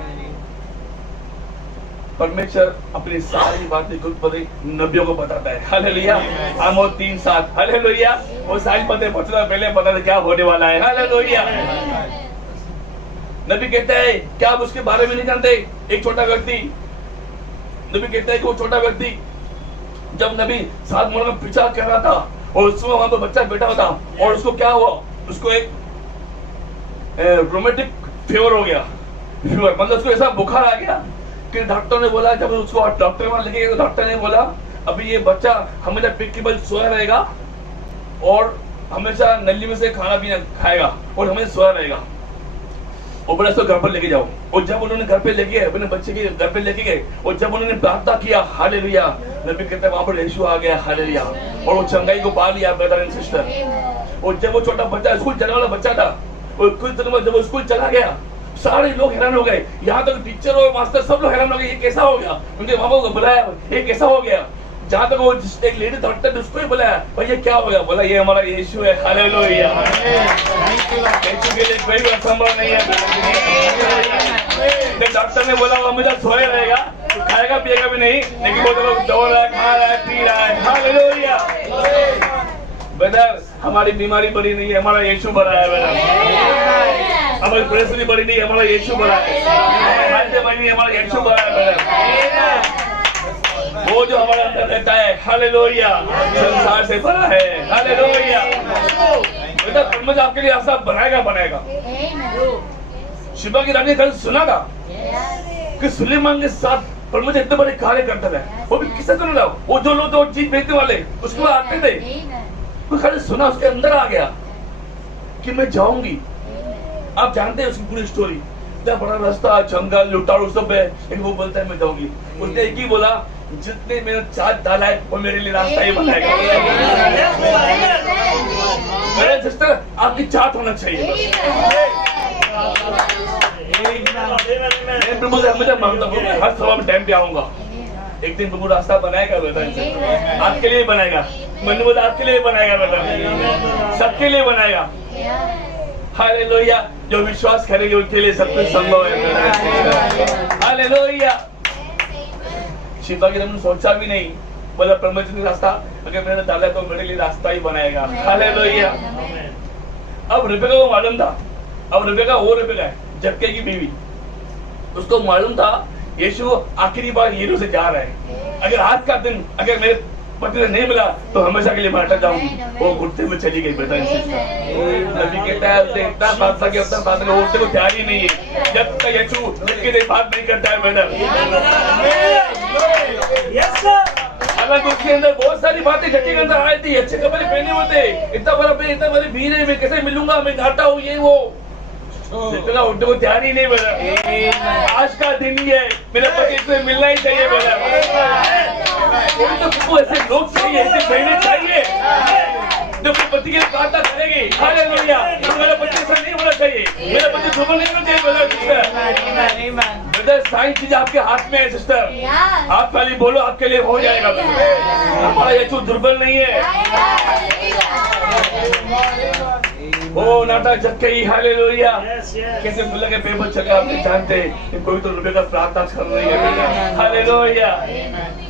परमेश्वर अपनी सारी बातें खुद पते नबियों को बताता है। हालेलुया। आमोस 3:7। हालेलुया। वो सारी बातें पता पहले पता था क्या होने वाला है। हालेलुया। नबी कहता है क्या आप उसके बारे में नहीं जानते? एक छोटा व्यक्ति, नबी कहता है कि वो छोटा व्यक्ति जब नबी 7 महीने में पीछा कर रहा था और उसमें वहां पर बच्चा बैठा हुआ था और उसको क्या हुआ, उसको एक रोमेटिक फीवर हो गया। फीवर मतलब उसको ऐसा बुखार आ गया कि डॉक्टर ने बोला, जब उसको डॉक्टर वहां लेके गए, डॉक्टर ने बोला अभी ये बच्चा हमेशा पिक के बल सोया रहेगा और हमेशा नली में से खाना पीना खाएगा और हमेशा सोया रहेगा। और बड़ा इसको घर पर लेके जाओ। और जब उन्होंने घर पे लेके गए, अपने बच्चे के घर पे लेके गए और जब उन्होंने प्रार्थना किया, हालेलुया, नबी कहते हैं वहां पर यीशु आ गया। हालेलुया। और वो चंगाई को पा लिया ब्रदर एंड सिस्टर। और जब वो छोटा बच्चा स्कूल चलने वाला बच्चा था, और कुछ दिनों में जब वो स्कूल चला गया, सारे लोग हैरान हो गए, यहाँ तक टीचर और मास्टर सब लोग हैरान हो गए, ये कैसा हो गया? उनके मामा को बुलाया, ये कैसा हो गया? जहाँ तक वो एक लेडी डॉक्टर उसको ही बुलाया, भैया क्या हो गया? बोला ये हमारा यीशु है। हालेलुया। यीशु के लिए कोई असंभव नहीं है। डॉक्टर ने बोला वो हमेशा सोया रहेगा, खाएगा पिएगा भी नहीं, लेकिन वो तो दौड़ रहा है, खा रहा है, पी रहा है। हालेलुया। ब्रदर हमारी बीमारी बड़ी नहीं है, हमारा यीशु बड़ा है। ब्रदर हमारी परेशानी बड़ी नहीं है, हमारा यीशु बड़ा है। हमारी हालतें बड़ी नहीं है, हमारा यीशु बड़ा है। ब्रदर वो जो हमारे अंदर रहता है, हालेलुया, संसार से बड़ा है। हालेलुया। बेटा परमेश्वर आपके लिए ऐसा बनाएगा। शिबा की रानी कल सुना था कि सुलेमान के साथ परमेश्वर इतने बड़े कार्य करता है। वो भी किससे सुना था? वो जो लोग जो चीज बेचने वाले उसको आते थे, वो खाली सुना, उसके अंदर आ गया कि मैं जाऊंगी। आप जानते हैं उसकी पूरी स्टोरी, इतना बड़ा रास्ता, जंगल, लुटारू सब है, लेकिन वो बोलता है मैं जाऊंगी। उसने एक ही बोला, जितने मेरा चार्ज डाला है वो मेरे लिए रास्ता ही बनाएगा। मेरे सिस्टर आपकी चार्ट होना चाहिए। मैं प्रभु से हमेशा मांगता हूँ हर सभा में टाइम पे आऊंगा। एक दिन प्रभु रास्ता बनाएगा बेटा, आपके लिए बनाएगा। मैंने बोला आपके लिए बनाएगा बेटा, सबके लिए बनाएगा। हालेलुया। जो विश्वास करेंगे उनके लिए सब कुछ संभव है। हालेलुया। शिबा की तुमने सोचा भी नहीं, बोला परमेश्वर ने रास्ता अगर मैंने डाला तो मेरे लिए रास्ता ही बनाएगा। हालेलुया। अब रिबेका को मालूम था, अब रिबेका वो रिबेका है जक्के की बीवी, उसको मालूम था यीशु आखिरी बार यीशु से जा रहा है। अगर आज का दिन अगर मेरे पति से नहीं मिला तो हमेशा के लिए मैं हट जाऊंगी। वो घुटते हुए चली गई। बेटा नबी कहता है उसने इतना बात किया, उतना बात किया, उठने को तैयार ही नहीं है जब तक यीशु उसके लिए बात नहीं करता है। बेटा हालांकि उसके अंदर बहुत सारी बातें झटके के अंदर आई थी, अच्छे कपड़े पहने होते, इतना बड़े भीड़ है, मैं कैसे मिलूंगा, मैं घाटा हूँ, ये वो उठने को तैयार ही नहीं। बेटा आज का दिन ही है, मेरा पति इससे मिलना ही चाहिए। बेटा तो तुमको ऐसे लोग चाहिए, ऐसे बहनें चाहिए जो अपने पति के लिए प्रार्थना करेगी। हालेलुया। मेरा पति ऐसा नहीं होना चाहिए, मेरा पति दुर्बल नहीं होना चाहिए। ब्रदर, सारी चीज आपके हाथ में है सिस्टर, आप खाली बोलो, आपके लिए हो जाएगा। हमारा यीशु दुर्बल नहीं है। ओ नाटक झटके। हालेलुया। कैसे बोला के पेपर चले, आपने जानते हैं कोई तो रुपए का प्रार्थना कर रही है। हालेलुया।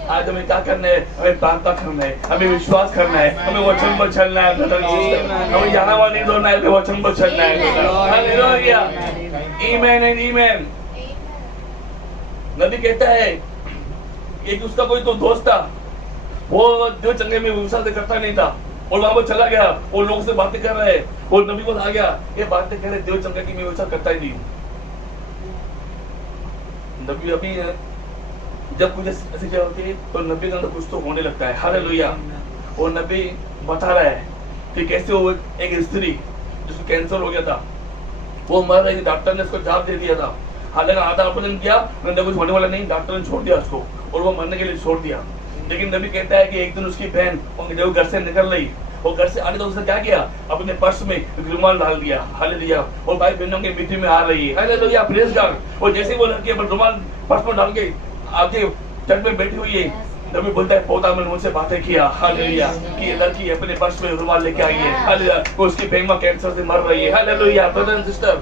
आज हमें क्या करना है? हमें प्रार्थना करना है, हमें विश्वास करना है, हमें वचन पर चलना है। हमें जाना हुआ नहीं दौड़ना है, हमें वचन पर चलना है। हालेलुया। आमीन एंड आमीन। नबी कहता है कि उसका कोई तो दोस्त था, वो जो चंगे में विश्वास करता नहीं था और वहां पर चला गया, वो लोगों से बातें कर रहे हैं और नबी को आ गया, ये बातें कह रहे देव चंगा की मैं विश्वास करता ही नहीं। नबी अभी जब कुछ ऐसी जगह होती है तो नबी के अंदर कुछ तो होने लगता है। हालेलुया। और नबी बता रहा है कि कैसे वो एक स्त्री जिसको कैंसर हो गया था, वो मर रही थी, डॉक्टर ने उसको जवाब दे दिया था। हालांकि आधा ऑपरेशन किया, कुछ होने वाला नहीं, डॉक्टर ने छोड़ दिया उसको और वो मरने के लिए छोड़ दिया। लेकिन नबी कहता है कि एक दिन उसकी बहन जब घर से निकल रही, वो घर से आने तो उसने क्या किया, अपने पर्स में रुमाल डाल दिया। हालेलुया। और भाई बहनों के मीटिंग में आ रही है। हालेलुया। Praise God. और जैसे वो लड़की अपना रुमाल पर्स में डाल के आगे चट में बैठी हुई है, नबी बोलता है पौधा में उनसे बातें किया। हालेलुया। कि ये लड़की अपने पर्स में रुमाल लेके आई है। हालेलुया। वो उसकी बहन कैंसर से मर रही है। हालेलुया। ब्रदर एंड सिस्टर,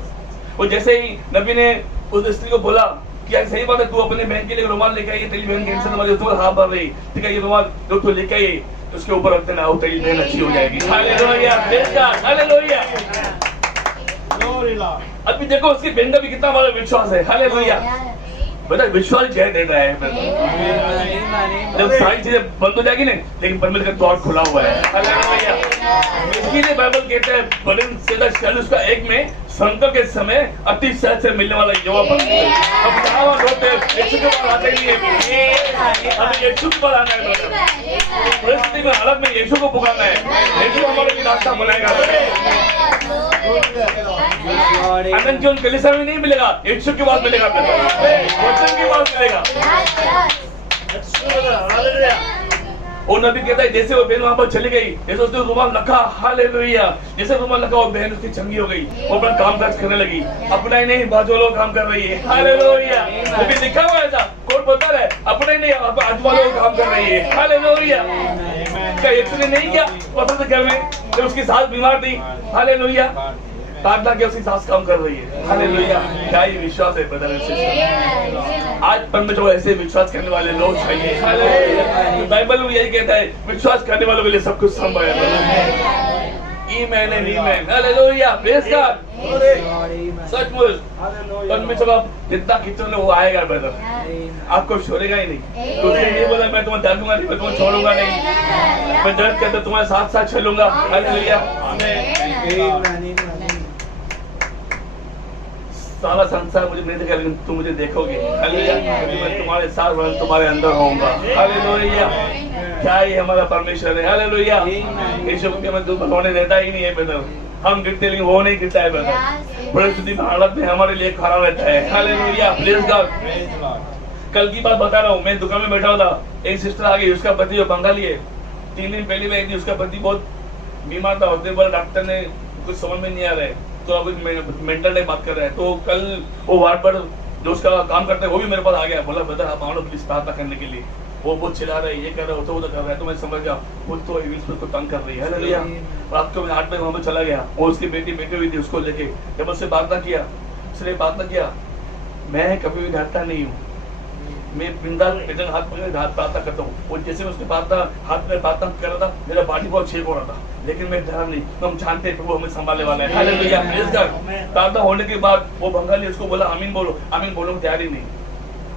और जैसे ही नबी ने उस स्त्री को बोला कि यार सही बात है, तू अपने बहन के लिए रुमाल लेके आई है, तेरी बहन कैंसर वाली तो हाँ भर रही, ठीक है, ये रुमाल जो तू लेके आई तो उसके ऊपर रख देना, तेरी बहन अच्छी हो जाएगी। हालेलुया। Praise God. हालेलुया। अभी देखो उसकी बहन का भी कितना बड़ा विश्वास है। हालेलुया। बेटा विश्वास जय दे रहा है। जब सारी चीजें बंद हो जाएगी ना, लेकिन परमेश्वर का द्वार खुला हुआ है। हालेलुया। इसीलिए बाइबल कहता है भजन संहिता उसका 1 में संकट के समय अति सहज से मिलने वाला युवा पद। अब कहाँ होते हैं, यीशु के पास आते नहीं है, हमें यीशु के पास आना है। परिस्थिति में हालत में यीशु को पुकारना है, यीशु हमारे लिए रास्ता बनाएगा। आनंद जीवन कलीसिया में नहीं मिलेगा, यीशु के पास मिलेगा, वचन के पास मिलेगा। और नबी कहता है जैसे वो बहन वहां पर चली गई, जैसे उसने रुमाल रखा, हालेलुया, जैसे रुमाल रखा वो बहन उसकी चंगी हो गई, वो अपना काम काज करने लगी, अपना ही नहीं बाजू वालों काम कर रही है। हालेलुया। नबी लिखा हुआ है ऐसा, कोर्ट बता रहा है अपना ही नहीं आजू वालों काम कर रही है। हालेलुया। क्या इसने नहीं किया पता घर में जब उसकी सास बीमार थी? हालेलुया। प्रार्थना के उसकी सास काम कर रही है। हालेलुया। क्या ही विश्वास है ब्रदर एंड सिस्टर। आज परमेश्वर को ऐसे विश्वास करने वाले लोग चाहिए। हालेलुया। बाइबल में यही कहता है विश्वास करने वालों के लिए सब कुछ संभव है। आमीन एंड आमीन। हालेलुया। Praise God. सचमुच परमेश्वर का जितना खींचोगे वो आएगा ब्रदर, आपको छोड़ेगा ही नहीं। तो उसने ये बोला मैं तुम्हें डालूंगा नहीं, मैं तुम्हें छोड़ूंगा नहीं, मैं दर्द करता तुम्हारे साथ साथ चलूंगा। हालेलुया। आमीन। सारा संसार मुझे नहीं देखा, लेकिन तुम मुझे देखोगे। हालेलुया। मैं तुम्हारे साथ तुम्हारे अंदर होऊंगा। हालेलुया। क्या ही हमारा परमेश्वर है। हालेलुया। यीशु को हमें दुख होने देता ही नहीं है ब्रदर, हम गिरते लेकिन वो नहीं गिरता है ब्रदर, परिस्थिति में हालत में हमारे लिए खड़ा रहता है। हालेलुया। Praise God. कल की बात बता रहा हूँ, मैं दुकान में बैठा हुआ था, एक सिस्टर आ गई, उसका पति जो बंगाली है, 3 दिन पहले में उसका पति बहुत बीमार था, होते बोला डॉक्टर ने कुछ समझ में नहीं आ रहा है, तो अब मेंटल टाइप बात कर रहा है। तो कल वो वार्ड पर जो उसका काम करता है वो भी मेरे पास आ गया, बोला ब्रदर आप आओ प्लीज प्रार्थना करने के लिए। वो बहुत चिल्ला रहा है, ये कर रहा है, वो तो कर रहा है। तो मैं समझ गया वो तो इंग्लिश में उसको तंग कर रही है। हालेलुया। रात को मैं 8 बजे वहां पर चला गया, और उसकी बेटी बैठी हुई थी, उसको लेके जब उससे प्रार्थना किया, उसने प्रार्थना किया, मैं कभी भी डरता नहीं हूँ, मैं बिंदास पेटन हाथ पकड़े प्रार्थना करता हूँ। और जैसे मैं उसके प्रार्थना हाथ में प्रार्थना कर रहा था, मेरा बॉडी बहुत शेक हो रहा था, लेकिन मैं डरा नहीं, हम जानते हैं प्रभु हमें संभालने वाला है। हालेलुया। Praise God. प्रार्थना होने के बाद वो बंगाली उसको बोला आमीन बोलो, आमीन बोलो तैयार ही नहीं,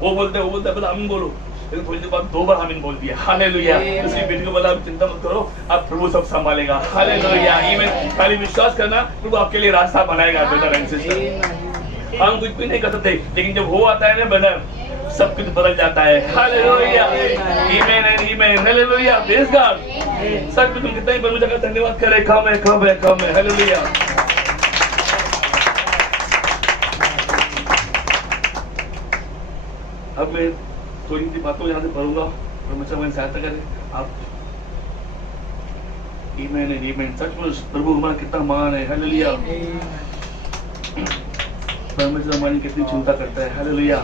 वो बोलते बोला आमीन बोलो, लेकिन थोड़ी देर बाद 2 बार आमीन बोल दिया। हालेलुया। उसकी बेटी को बोला आप चिंता मत करो, अब प्रभु सब संभालेगा। हालेलुया। आमीन। खाली विश्वास करना, प्रभु आपके लिए रास्ता बनाएगा ब्रदर एंड सिस्टर। हम कुछ भी नहीं कर सकते, लेकिन जब वो आता है ना ब्रदर, सब कुछ बदल जाता है। हालेलुया। आमीन एंड आमीन। हालेलुया। Praise God. सच में तुम कितना ही परमेश्वर का धन्यवाद करें, कम है। हालेलुया। अब मैं थोड़ी सी बातों यहाँ से पढ़ूंगा, परमेश्वर हमारी सहायता करे। आप आमीन। सचमुच प्रभु हमारा कितना महान है। हालेलुया। परमेश्वर हमारी कितनी चिंता करता है। हालेलुया।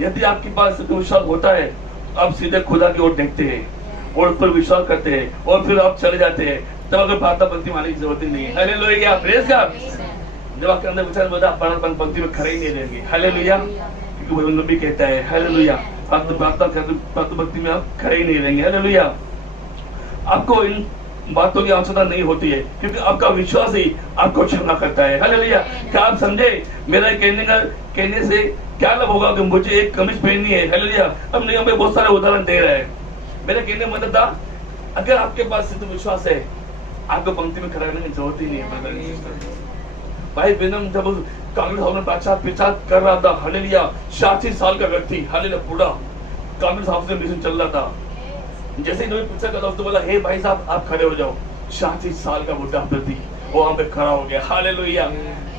यदि आपके पास विश्वास होता है, आप सीधे खुदा की ओर देखते हैं और उस पर विश्वास करते हैं और फिर आप चले जाते हैं, तब अगर प्रार्थना पंक्ति में आने की जरूरत ही नहीं है। हालेलुया। Praise God. जब आपके अंदर विचार होता है, आप पंक्ति में खड़े ही नहीं रहेंगे। हालेलुया। क्योंकि नबी कहता है हालेलुया, प्रार्थना पंक्ति में आप खड़े ही नहीं रहेंगे। हालेलुया। आपको इन बातों की आवश्यकता नहीं होती है, क्योंकि आपका विश्वास ही आपको क्षमा करता है। हालेलुया। क्या आप समझे मेरा कहने से क्या लाभ होगा कि मुझे एक कमीज पहननी है। हालेलुया। अब नहीं, हमें बहुत सारे उदाहरण दे रहा है। मेरा कहने मतलब था, अगर आपके पास सिद्ध विश्वास है, आपको पंक्ति में खड़ा रहने की जरूरत ही नहीं है। भाई बेनम जब कांग्रेस हाउस में प्रचार कर रहा था, हालेलुया, 86 साल का व्यक्ति, हालेलुया, पूरा कांग्रेस हाउस में मिशन चल रहा था। जैसे ही प्रचार करता उसने बोला, हे भाई साहब आप खड़े हो जाओ। 86 साल का बुढ़ा व्यक्ति वो वहां पे खड़ा हो गया। हालेलुया।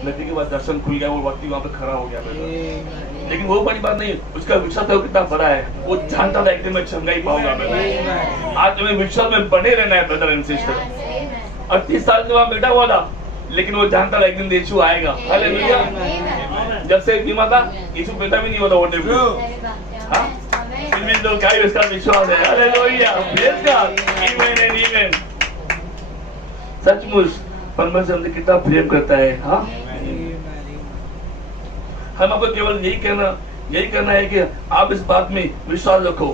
नबी के बाद दर्शन खुल गया, वो व्यक्ति वहां पे खड़ा हो गया। लेकिन वो बड़ी बात नहीं, उसका विश्वास है कितना बड़ा है। वो जानता था एक दिन में चंगा ही पाऊंगा। आज तुम्हें विश्वास में बने रहना है ब्रदर एंड सिस्टर। 38 साल में वहां बैठा हुआ था, लेकिन वो जानता था एक दिन यीशु आएगा। हालेलुया। जब से बीमा था, यीशु बेटा भी नहीं होता वोटे में। तो क्या इसका विश्वास है। हालेलुया। Praise God. आमीन एंड आमीन। सचमुच परमेश्वर हमसे कितना प्रेम करता है। हाँ, हम आपको केवल यही कहना है कि आप इस बात में विश्वास रखो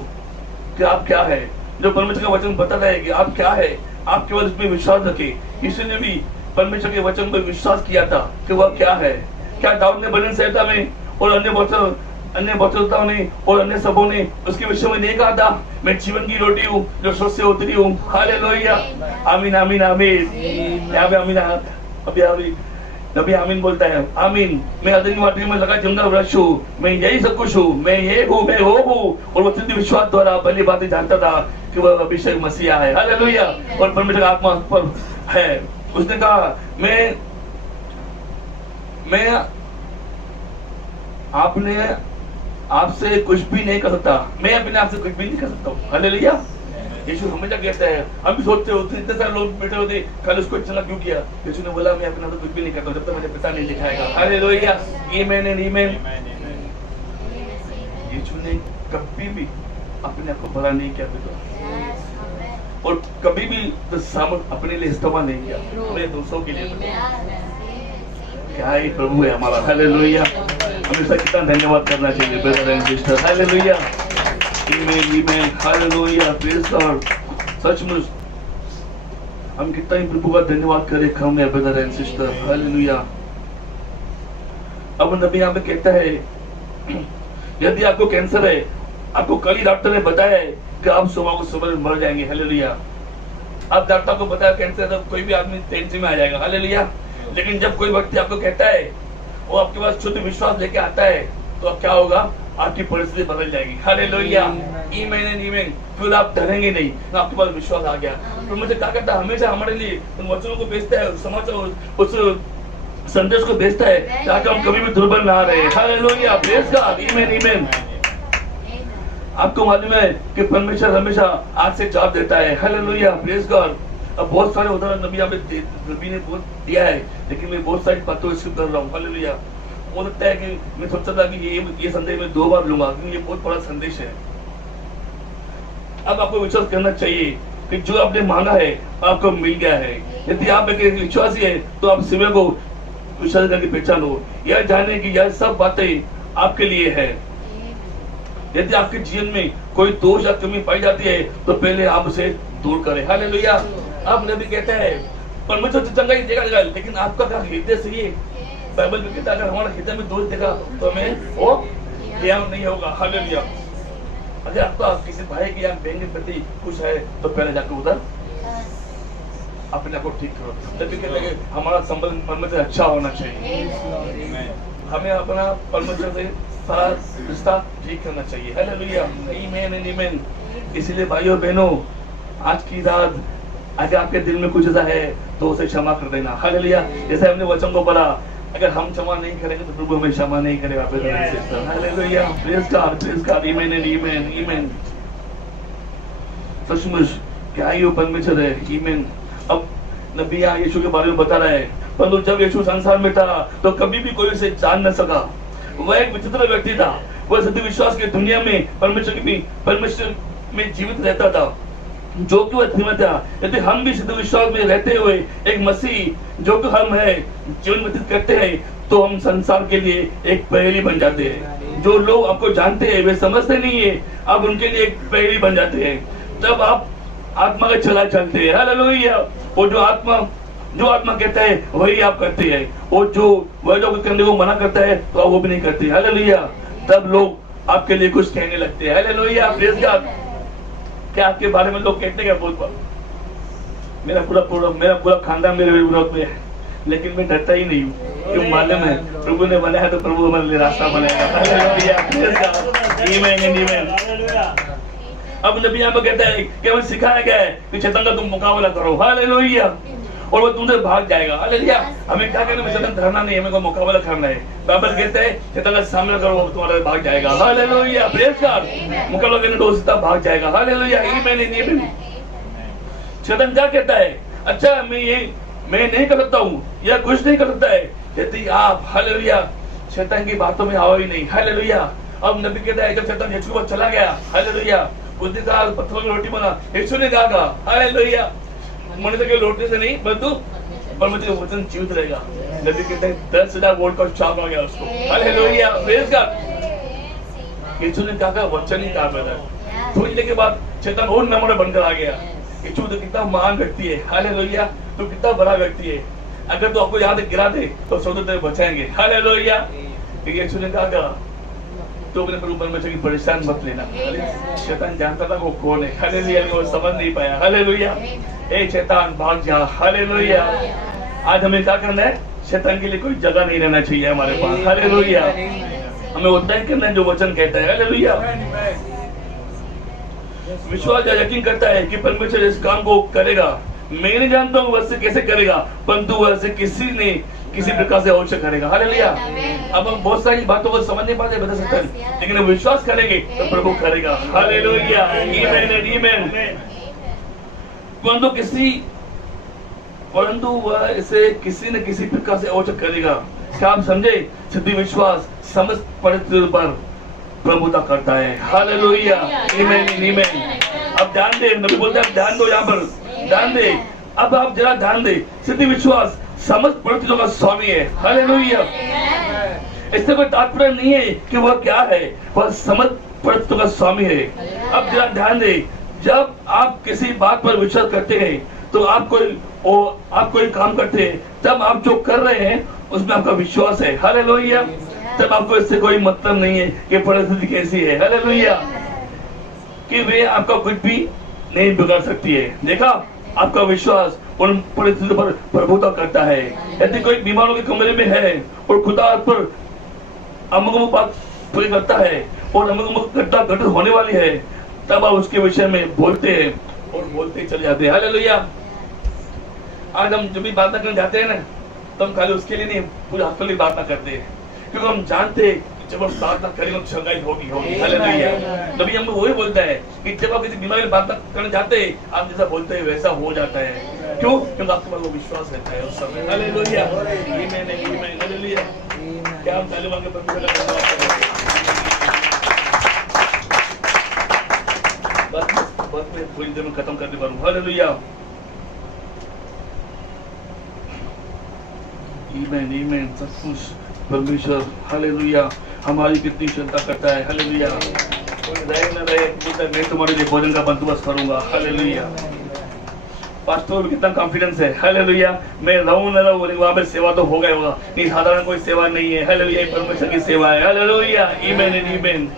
कि आप क्या है। जो परमेश्वर का वचन बताता है कि आप क्या है, आप केवल इसमें विश्वास रखें। यीशु ने भी परमेश्वर के वचन पर विश्वास किया था कि वह क्या है। क्या दाऊद ने भजन संहिता में और अन्य वचनताओं ने और अन्य सबों ने उसके विषय में नहीं कहा था, मैं जीवन की रोटी हूँ जो स्वर्ग से उतरी हूँ। हालेलुया। आमीन आमीन आमीन। यहाँ पे आमीन, अभी नबी आमीन बोलता है। आमीन। मैं अदनी वाटी में लगा जंगल वृक्ष हूँ, मैं यही सब कुछ हूँ, मैं ये हूँ, मैं वो हूँ। और वो सिद्ध विश्वास द्वारा भली बातें जानता था कि वह अभिषेक मसीहा है। हालेलुया। और परमेश्वर आत्मा पर है। उसने कहा, मैं आपसे कुछ भी नहीं कर सकता, मैं अपने आप से कुछ भी नहीं कर सकता हूँ। हालेलुया। यीशु हमेशा कहता है, हम भी सोचते होते इतने सारे लोग बैठे होते, कल उसको चला क्यों किया। यीशु ने बोला, मैं अपने आप से कुछ भी नहीं करता जब तक मुझे पिता नहीं दिखाएगा। हालेलुया। आमीन आमीन। यीशु ने कभी भी अपने आप को बड़ा नहीं किया और कभी भी अपने लिए इस्तेमाल नहीं किया, अपने दूसरों के लिए। क्या ही प्रभु है हमारा। हालेलुया। हमेशा कितना धन्यवाद करना चाहिए ब्रदर एंड सिस्टर। हालेलुया। आमीन आमीन। हालेलुया। Praise God. सचमुच हम कितना ही प्रभु का धन्यवाद करें कम है ब्रदर एंड सिस्टर। हालेलुया। अब नबी यहाँ पे कहता है, यदि आपको कैंसर है, आपको कल ही डॉक्टर ने बताया है कि आप सुबह को सुबह मर जाएंगे। हालेलुया। आप डॉक्टर को बताया कैंसर, तो कोई भी आदमी टेंशन में आ जाएगा। हालेलुया। लेकिन जब कोई व्यक्ति आपको कहता है, वो आपके पास शुद्ध विश्वास लेके आता है, तो अब क्या होगा, आपकी परिस्थिति बदल जाएगी। हालेलुया। आमीन आमीन। फिर आप डरेंगे नहीं, आपके पास विश्वास आ गया। तो मुझे क्या कहता है, हमेशा हमारे लिए उन वचनों को भेजता है, समाचार उस संदेश को भेजता है ताकि हम कभी भी दुर्बल ना रहे। हालेलुया। Praise God. आमीन आमीन। आपको मालूम है कि परमेश्वर हमेशा आज से जवाब देता है। हालेलुया। Praise God. अब बहुत सारे उदाहरण नबी ने बोल दिया है, लेकिन मैं बहुत सारी बातों स्किप कर रहा हूँ। हालेलुया। हो सकता है कि मैं सोचता था कि ये संदेश मैं 2 बार लूंगा, क्योंकि ये बहुत बड़ा संदेश है। अब आपको विश्वास करना चाहिए कि जो आपने मांगा है आपको मिल गया है। यदि आप एक विश्वासी है, तो आप सिवे को विश्वास करके पहचानो, यह जाने कि यह सब बातें आपके लिए है। यदि आपके जीवन में कोई दोष या कमी पाई जाती है, तो पहले आप उसे दूर करें। हालेलुया। अब नबी कहता है, परमेश्वर चंगा ही देगा, लेकिन आपका क्या हृदय से ये बाइबल में कहता है, अगर हमारे हृदय में दोष देखा तो हमें वो ज्ञान नहीं होगा। हालेलुया। अगर आपका किसी भाई की या बहन के प्रति खुश है, तो पहले जाकर उधर अपने आप को ठीक करो। नबी कहते हैं हमारा संबंध परमेश्वर से अच्छा होना चाहिए। हमें अपना परमेश्वर से सारा रिश्ता ठीक करना चाहिए। हालेलुया। आमीन आमीन। इसलिए भाइयों बहनों, आज की रात अगर आपके दिल में कुछ ऐसा है तो उसे क्षमा कर देना। हालेलुया। जैसे हमने वचन को पढ़ा, अगर हम क्षमा नहीं करेंगे तो प्रभु हमें क्षमा नहीं करेगा। Hallelujah, praise God, praise God, आमीन एंड आमीन, आमीन। सचमुच क्या ही वो परमेश्वर है, आमीन। अब नबी यहाँ यीशु के बारे में बता रहा है, परंतु जब यीशु संसार में था तो कभी भी कोई उसे जान न सका। वह एक विचित्र व्यक्ति था। वह सत्य विश्वास की दुनिया में परमेश्वर में जीवित रहता था, जो कि वह धीमा था। यदि हम भी सिद्ध विश्वास में रहते हुए एक मसीह जो कि हम है जीवन व्यतीत करते हैं, तो हम संसार के लिए एक पहेली बन जाते हैं। जो लोग आपको जानते हैं वे समझते नहीं है, आप उनके लिए एक पहेली बन जाते हैं। जब आप आत्मा का चला चलते हैं, हालेलुया, वो जो आत्मा कहता है वही आप करते हैं। वो जो कुछ करने को मना करता है तो आप वो भी नहीं करते, हालेलुया। तब लोग आपके लिए कुछ कहने लगते हैं, हालेलुया, प्रेज गॉड। क्या आपके बारे में लोग कहते हैं? बहुत बार मेरा पूरा खानदान मेरे विरोध में है, लेकिन मैं डरता ही नहीं हूँ, क्यों मालूम है प्रभु ने बनाया तो प्रभु हमारे लिए रास्ता बनाएगा। हालेलुया, प्रेज गॉड, आमीन, आमीन। अब नबी यहाँ पर कहता है कि हमें सिखाया गया है कि शैतान का तुम मुकाबला करो, हालेलुया, और वो तुमसे भाग जाएगा, हालेलुया। हमें क्या करना है? शैतान धरना नहीं, हमें को मुकाबला करना है। बाइबल कहते हैं शैतान का सामना करो वो तुम्हारे भाग जाएगा, हालेलुया, प्रेज गॉड। मुकाबला करने तो सीधा भाग जाएगा, हालेलुया, आमीन। शैतान क्या कहता है? अच्छा मैं नहीं कर सकता हूँ या कुछ नहीं कर सकता है यदि आप, हालेलुया, शैतान की बातों में आओ ही नहीं, हालेलुया। अब नबी कहता है जब शैतान यीशु के पास चला गया, हालेलुया, उसने कहा पत्थरों की रोटी बना, यीशु ने कहा, हालेलुया, मनुष्य के रोटी से नहीं परंतु परमेश्वर का वचन जीवित रहेगा। नबी कहते हैं 10,000 वोल्ट का शॉक आ गया उसको, हालेलुया, प्रेज गॉड। यीशु ने कहा वचन ही कहा ब्रदर। थोड़ी देर के बाद शैतान और नम्र बनकर आ गया। यीशु तो कितना महान व्यक्ति है, हालेलुया, तो कितना बड़ा व्यक्ति है। अगर तो आपको यहाँ गिरा दे तो स्वतंत्र बचाएंगे, हालेलुया। यीशु ने कहा तो अपने प्रभु परमेश्वर की परेशान मत लेना। शैतान जानता था वो कौन है, हालेलुया, वो समझ नहीं पाया, हालेलुया। ए शैतान भाग जा, हालेलुया। आज हमें क्या करना है? शैतान के लिए कोई जगह नहीं रहना चाहिए हमारे पास, हालेलुया। हमें उतना ही करना है जो वचन कहता है, हालेलुया। विश्वास या यकीन करता है कि परमेश्वर इस काम को करेगा। मैं नहीं जानता हूँ वैसे कैसे करेगा, परंतु वैसे किसी प्रकार से अवश्य करेगा, हालेलुया। अब हम बहुत सारी बातों को समझ नहीं पाते, बता सकते हैं, लेकिन हम विश्वास करेंगे तो प्रभु करेगा, हालेलुया, आमीन। परंतु वह इसे किसी न किसी प्रकार से अवश्य करेगा। क्या आप समझे? सिद्धि विश्वास समस्त परिस्थितियों पर प्रभुता करता है, हालेलुया, आमीन। अब ध्यान दे, नबी बोलते हैं ध्यान दो, यहाँ पर ध्यान दे। अब आप जरा ध्यान दे, सिद्धि विश्वास समस्त परिस्थितियों का स्वामी है, हालेलुया। इससे कोई तात्पर्य नहीं है कि वह क्या है, वह समस्त परिस्थितियों का स्वामी है। अब जरा ध्यान दे, जब आप किसी बात पर विश्वास करते हैं तो आप कोई काम करते हैं, तब आप जो कर रहे हैं उसमें आपका विश्वास है, हालेलुया। तब आपको इससे कोई मतलब नहीं है कि परिस्थिति कैसी है, हालेलुया, कि वे आपका कुछ भी नहीं बिगाड़ सकती है। देखा, आपका विश्वास उन परिस्थितियों पर प्रभुता करता है। यदि कोई बीमारों के कमरे में है और खुदा पर अमुक बात पूरी करता है और अमुक घटना घटित होने वाली है, तब आप उसके विषय में बोलते हैं और बोलते चले जाते हैं, हालेलुया। आज हम जब भी बात करने जाते हैं ना, तो हम खाली उसके लिए नहीं, पूरे हफ्ते लिए बात करते हैं, क्योंकि हम जानते हैं जब हम प्रार्थना करेंगे तो छंगाई होगी, हालेलुया। तभी हम वही बोलता है कि जब आप किसी बीमारी में बात करने जाते हैं, आप जैसा बोलते हैं वैसा हो जाता है। क्यों? क्योंकि आपके पास वो विश्वास रहता है उस समय, हालेलुया, आमीन, हालेलुया। क्या हम ताली मांगे परमेश्वर का धन्यवाद करेंगे? बस मैं थोड़ी देर में खत्म करने पाऊँ, हालेलुया, आमीन। सब कुछ परमेश्वर, हालेलुया, हमारी कितनी चिंता करता है, हालेलुया। रहे न रहे, मैं तुम्हारे लिए भोजन का बंदोबस्त करूंगा, हालेलुया। पास्टर में कितना कॉन्फिडेंस है, हालेलुया। मैं रहूं न रहूं, वहां पे सेवा तो हो गया होगा, नहीं साधारण कोई सेवा नहीं है, हालेलुया, परमेश्वर की सेवा है, हालेलुया, आमीन।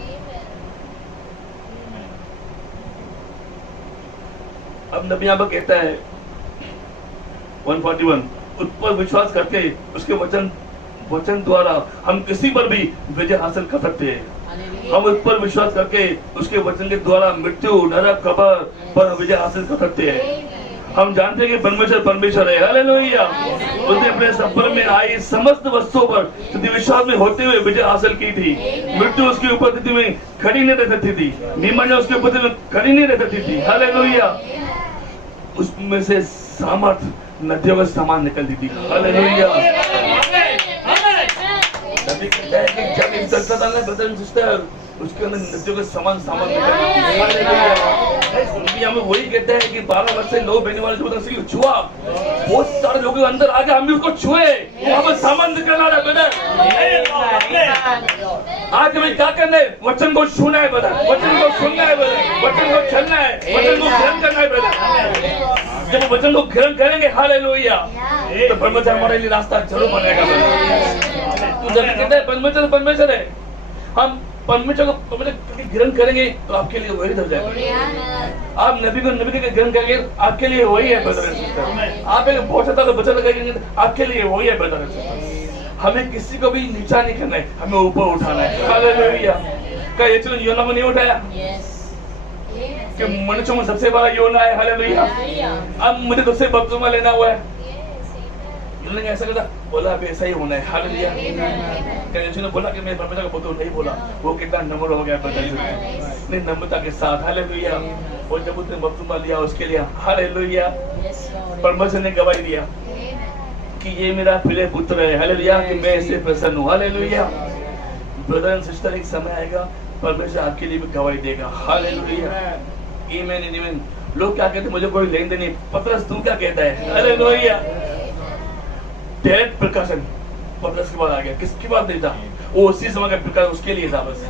अब नबी यहाँ पर कहता है 141, उस पर विश्वास करके उसके वचन द्वारा हम किसी पर भी विजय हासिल कर सकते हैं। हम उस पर विश्वास करके उसके वचन के द्वारा मृत्यु, नरक, कब्र पर विजय हासिल कर सकते हैं। हम जानते हैं कि परमेश्वर परमेश्वर है। हालेलुया। उसने अपने सफर में आई समस्त वस्तुओं पर स्थिति विश्वास में होते हुए विजय हासिल की थी। मृत्यु उसकी उपस्थिति में खड़ी नहीं रह सकती थी, बीमारियां उसकी उपस्थिति में खड़ी नहीं रह सकती थी। हालेलुया। उसमें से सामर्थ नदियों का समान निकलती थी। हालेलुया। नबी कहता है कि जब एक दर्शन आता है ब्रदर एंड सिस्टर, उसके अंदर नदियों के समान सामर्थ निकलती थी। हालेलुया। हमें वही कहते हैं कि 12 वर्ष से लोग बहने वाले जो छुआ, बहुत सारे लोगों के अंदर आके हम भी उसको छुए, वहां पर सामर्थ निकल आ रहा है ब्रदर। आज हमें क्या करना है? वचन को छूना है ब्रदर, वचन को सुनना है ब्रदर, वचन को चलना है, वचन को ग्रहण करना है ब्रदर। जब वचन को ग्रहण करेंगे हालेलुया, तो परमेश्वर हमारे लिए रास्ता जरूर बनाएगा ब्रदर। तो जब कहते हैं परमेश्वर परमेश्वर है, हम परमेश्वर को ग्रहण करेंगे तो आपके लिए वही हो जाएगा। आप नबी को ग्रहण करेंगे आपके लिए वही है ब्रदर एंड सिस्टर। आप एक बहुत ज्यादा वचन लगाएंगे आपके लिए वही है ब्रदर एंड सिस्टर। हमें किसी को भी नीचा नहीं करना है, हमें ऊपर उठाना है। हालेलुया। क्या ये चलो योना में नहीं उठाया कि मनुष्यों में सबसे बड़ा योना है। हालेलुया। अब मुझे तुझसे बपतिस्मा लेना हुआ है, उन्होंने ऐसा कहा, बोला अब ऐसा ही होना है। हालेलुया। यीशु ने बोला कि मैं परमेश्वर का पुत्र नहीं बोला, वो कितना नम्र हो गया नहीं नम्रता के साथ। हालेलुया। और जब उसने बपतिस्मा लिया उसके लिए हालेलुया, परमेश्वर ने गवाही दिया कि ये मेरा प्रिय पुत्र है। हालेलुया। कि मैं इससे प्रसन्न हूँ। हालेलुया। ब्रदर एंड सिस्टर, एक समय आएगा परमेश्वर आपके लिए भी गवाही देगा। हालेलुया। आमीन। लोग क्या कहते हैं, मुझे कोई लेन देन नहीं। पतरस तू क्या कहता है? हालेलुया। डायरेक्ट प्रकाशन पतरस के बाद आ गया, किसकी बात नहीं था, वो उसी समय का प्रकाशन उसके लिए था। बस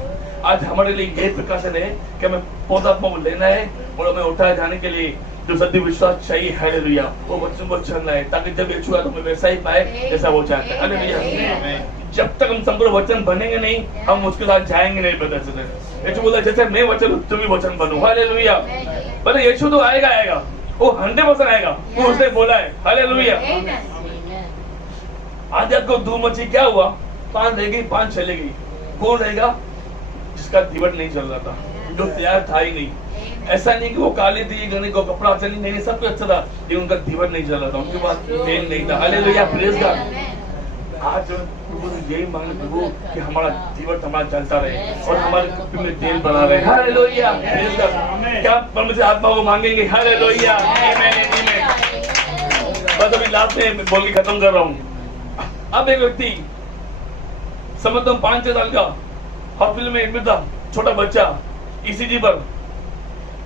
आज हमारे लिए ये प्रकाशन है कि हमें पौधात्मा को लेना है और हमें उठाए जाने के लिए जो सत्य विश्वास चाहिए। हालेलुया। वो बच्चों को चलना है ताकि जब ये छुआ तो हमें वैसा ही पाए जैसा वो चाहता है। हालेलुया। जब तक हम संपूर्ण वचन बनेंगे नहीं, हम उसके साथ जाएंगे नहीं। ब्रदर यीशु बोला जैसे मैं वचन तुम भी वचन बनो। हालेलुया। पर यीशु तो आएगा, वो 100% आएगा, वो उसने बोला है। हालेलुया। आज आपको दो मछली क्या हुआ, 5 रह गई, 5 चले गई। कौन रहेगा? जिसका दीवट नहीं चल रहा था, जो तैयार था ही नहीं। ऐसा नहीं कि वो काली थी, गने को कपड़ा अच्छा नहीं, सब कुछ अच्छा था, लेकिन उनका दीवट नहीं चल रहा था, उनके पास तेल नहीं था। हालेलुया। Praise God. आज प्रभु यही मांगे प्रभु कि हमारा दीवट हमारा चलता रहे और हमारे कपड़े में तेल बना रहे। हालेलुया। Praise God. क्या परमेश्वर आत्मा को मांगेंगे? हालेलुया। आमीन। बस अभी लास्ट में बोल के खत्म कर रहा हूँ। अब एक व्यक्ति समझता हूँ 5-6 साल का हॉस्पिटल में एडमिट था, छोटा बच्चा, ECG पर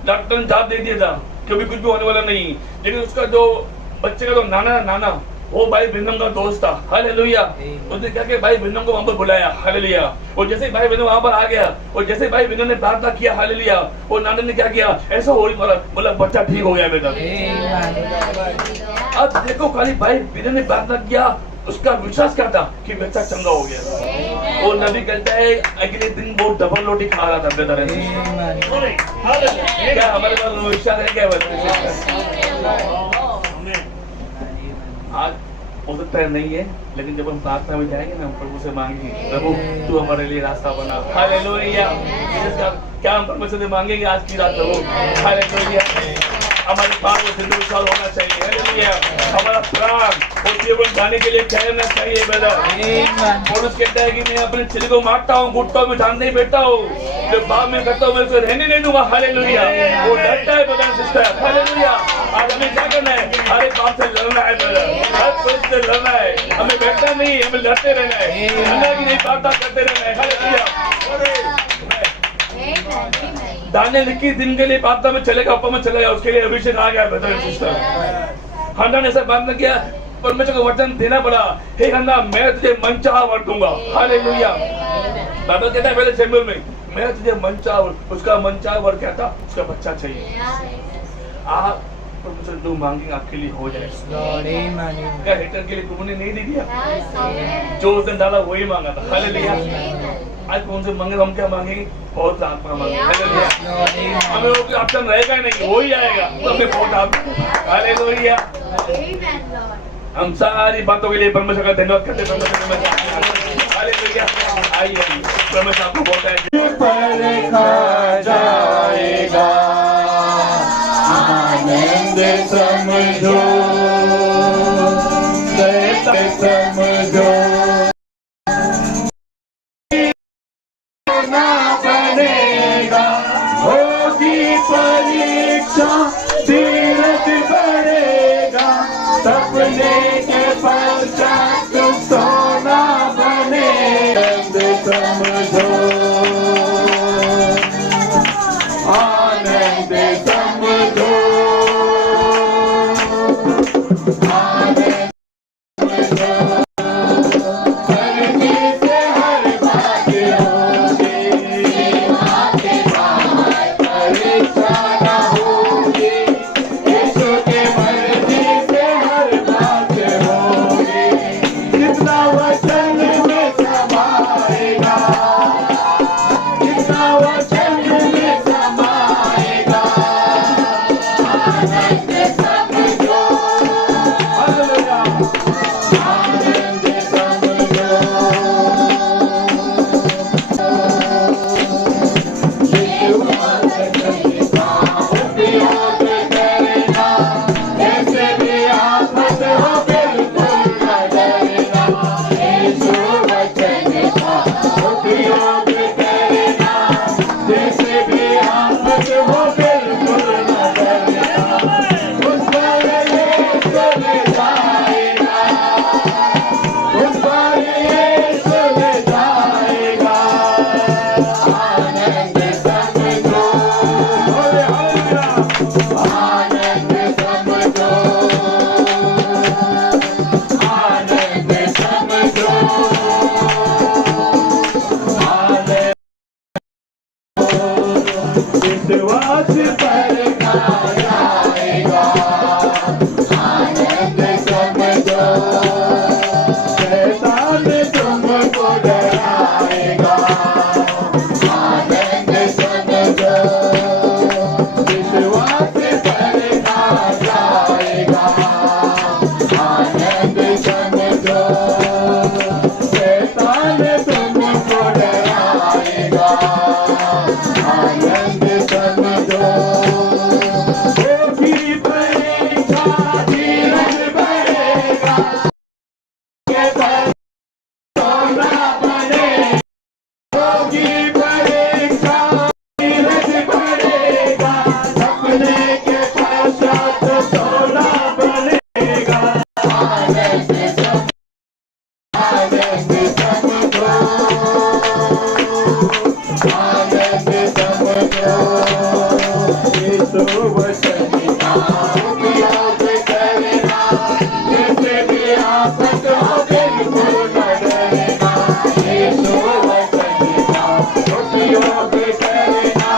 डॉक्टर ने जवाब दे दिया था कि अभी कुछ भी होने वाला नहीं, लेकिन उसका जो बच्चे का जो नाना वो भाई भिन्नम का दोस्त था। हालेलुया। उसने क्या किया, भाई भिन्नम को वहां पर बुलाया। हालेलुया। और जैसे ही भाई भिन्नम वहां पर आ गया और जैसे ही भाई भिन्नम ने प्रार्थना किया, हालेलुया, और नाना ने क्या किया, ऐसा हो बोला बच्चा ठीक हो गया बेटा। अब देखो खाली भाई भिन्नम ने प्रार्थना किया, उसका विश्वास क्या था कि बच्चा चंगा हो गया। वो नबी कहता है अगले दिन वो डबल रोटी खा रहा था बेटा। क्या हमारे पास विश्वास है क्या? आज हो सकता है नहीं है, लेकिन जब हम प्रार्थना में जाएंगे ना, हम प्रभु से मांगेंगे प्रभु तू हमारे लिए रास्ता बना। हालेलुया। क्या हम परमेश्वर से मांगेंगे आज की रात प्रभु? हालेलुया। हमारे पास वो सिद्ध विश्वास होना चाहिए। हालेलुया। हमारा प्राण वो जीवन जाने के लिए ठहरना चाहिए ब्रदर। पौलुस कहता है कि मैं अपने शरीर को मारता हूँ, घुटता हूँ, ध्यान नहीं बैठता हूँ, जो पाप में करता हूँ मैं उसे रहने नहीं दूंगा। हालेलुया। वो डरता है ब्रदर सिस्टर। हालेलुया। आज हमें क्या करना है? हर एक पाप से लड़ना है ब्रदर, हर पुरुष से लड़ना है। हमें बैठना नहीं, हमें लड़ते रहना है, अल्लाह की नहीं प्रार्थना करते रहना है। हालेलुया। दानियल 21 दिन के लिए प्रार्थना में चलेगा, ऊपर में चलेगा, उसके लिए अभिषेक आ गया ब्रदर सिस्टर। हन्ना ने ऐसा प्रार्थना किया, परमेश्वर को वचन देना पड़ा, हे हन्ना मैं तुझे मनचाहा वर दूंगा। हालेलुया। बाइबल कहता है पहले शमूएल में, मैं तुझे मनचाहा, उसका मनचाहा वर क्या था? उसका बच्चा चाहिए। आप परमेश्वर जो मांगेंगे आपके लिए हो जाएगा। क्या हेटर के लिए प्रभु ने नहीं दे दिया? जो उसने डाला वही मांगा था। हालेलुया। आज कौन से मांगे, हम क्या मांगेंगे? बहुत आत्मा मांगेंगे। हालेलुया। हमें वो ऑप्शन रहेगा नहीं, वो ही आएगा तो हमें बहुत आत्मा। हालेलुया। हम सारी बातों के लिए परमेश्वर का धन्यवाद करते हैं। हालेलुया। आइए परमेश्वर आपको बहुत परखा जाएगा, आनंद समझ विश्वास पर खाएगा, आनंद समझो, शैतान तुमको डराएगा, आनंद समझो, विश्वास पर खाएगा, आनंद समझो, शैतान तुमको डराएगा, आनंद समझो, होगी परीक्षा धीरज बढ़ेगा, के पर सोना बने, होगी परीक्षा धीरज बढ़ेगा, सपने के पश्चात सोना बनेगा, आनंद समझो, आनंद समझो, यीशु वचन उपयोग करना, जैसे भी आफत हो बिल्कुल न डरना, यीशु वचन का उपयोग करना,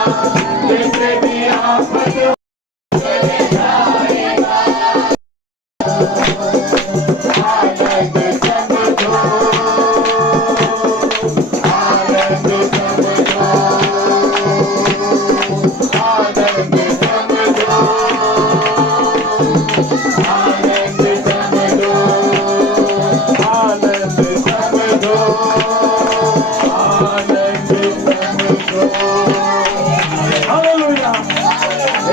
जैसे भी आफत हो आनंद समझो, आनंद समझो, आनंद समझो, आनंद समझो, आनंद समझो, आनंद समझो। हालेलुया।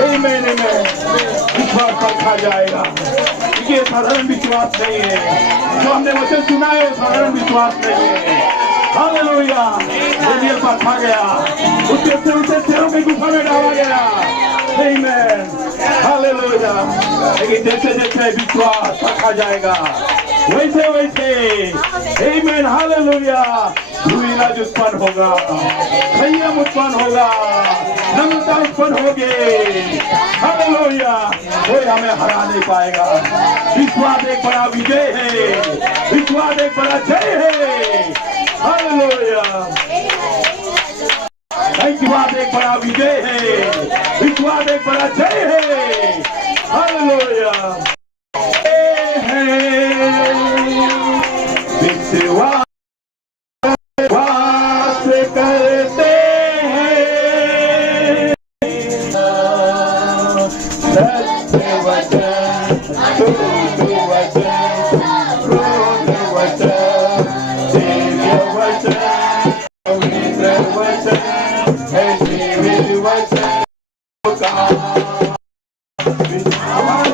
आमीन में विश्वास रखा जाएगा, क्योंकि ये साधारण विश्वास नहीं है। जो हमने वचन सुना है वो साधारण विश्वास नहीं है। हालेलुया। दानिय्येल पकड़ा गया, उसके उसे शेरों की गुफा में डाला गया। आमीन। हालेलुया। लेकिन जैसे जैसे विश्वास रखा जाएगा वैसे वैसे आमीन। हालेलुया। धुइलाज उत्पन्न होगा, संयम उत्पन्न होगा, नम्रता उत्पन्न होगी। हालेलुया। कोई हमें हरा नहीं पाएगा। विश्वास एक बड़ा विजय है, विश्वास एक बड़ा जय है। हालेलुया। विश्वास एक बड़ा विजय है, विश्वास एक बड़ा जय है। हालेलुया। विश्वास करते हैं, सत्य वचन, शुद्ध वचन, क्रोध वचन, दिव्य वचन, पवित्र वचन, है जीवित वचन का विश्वास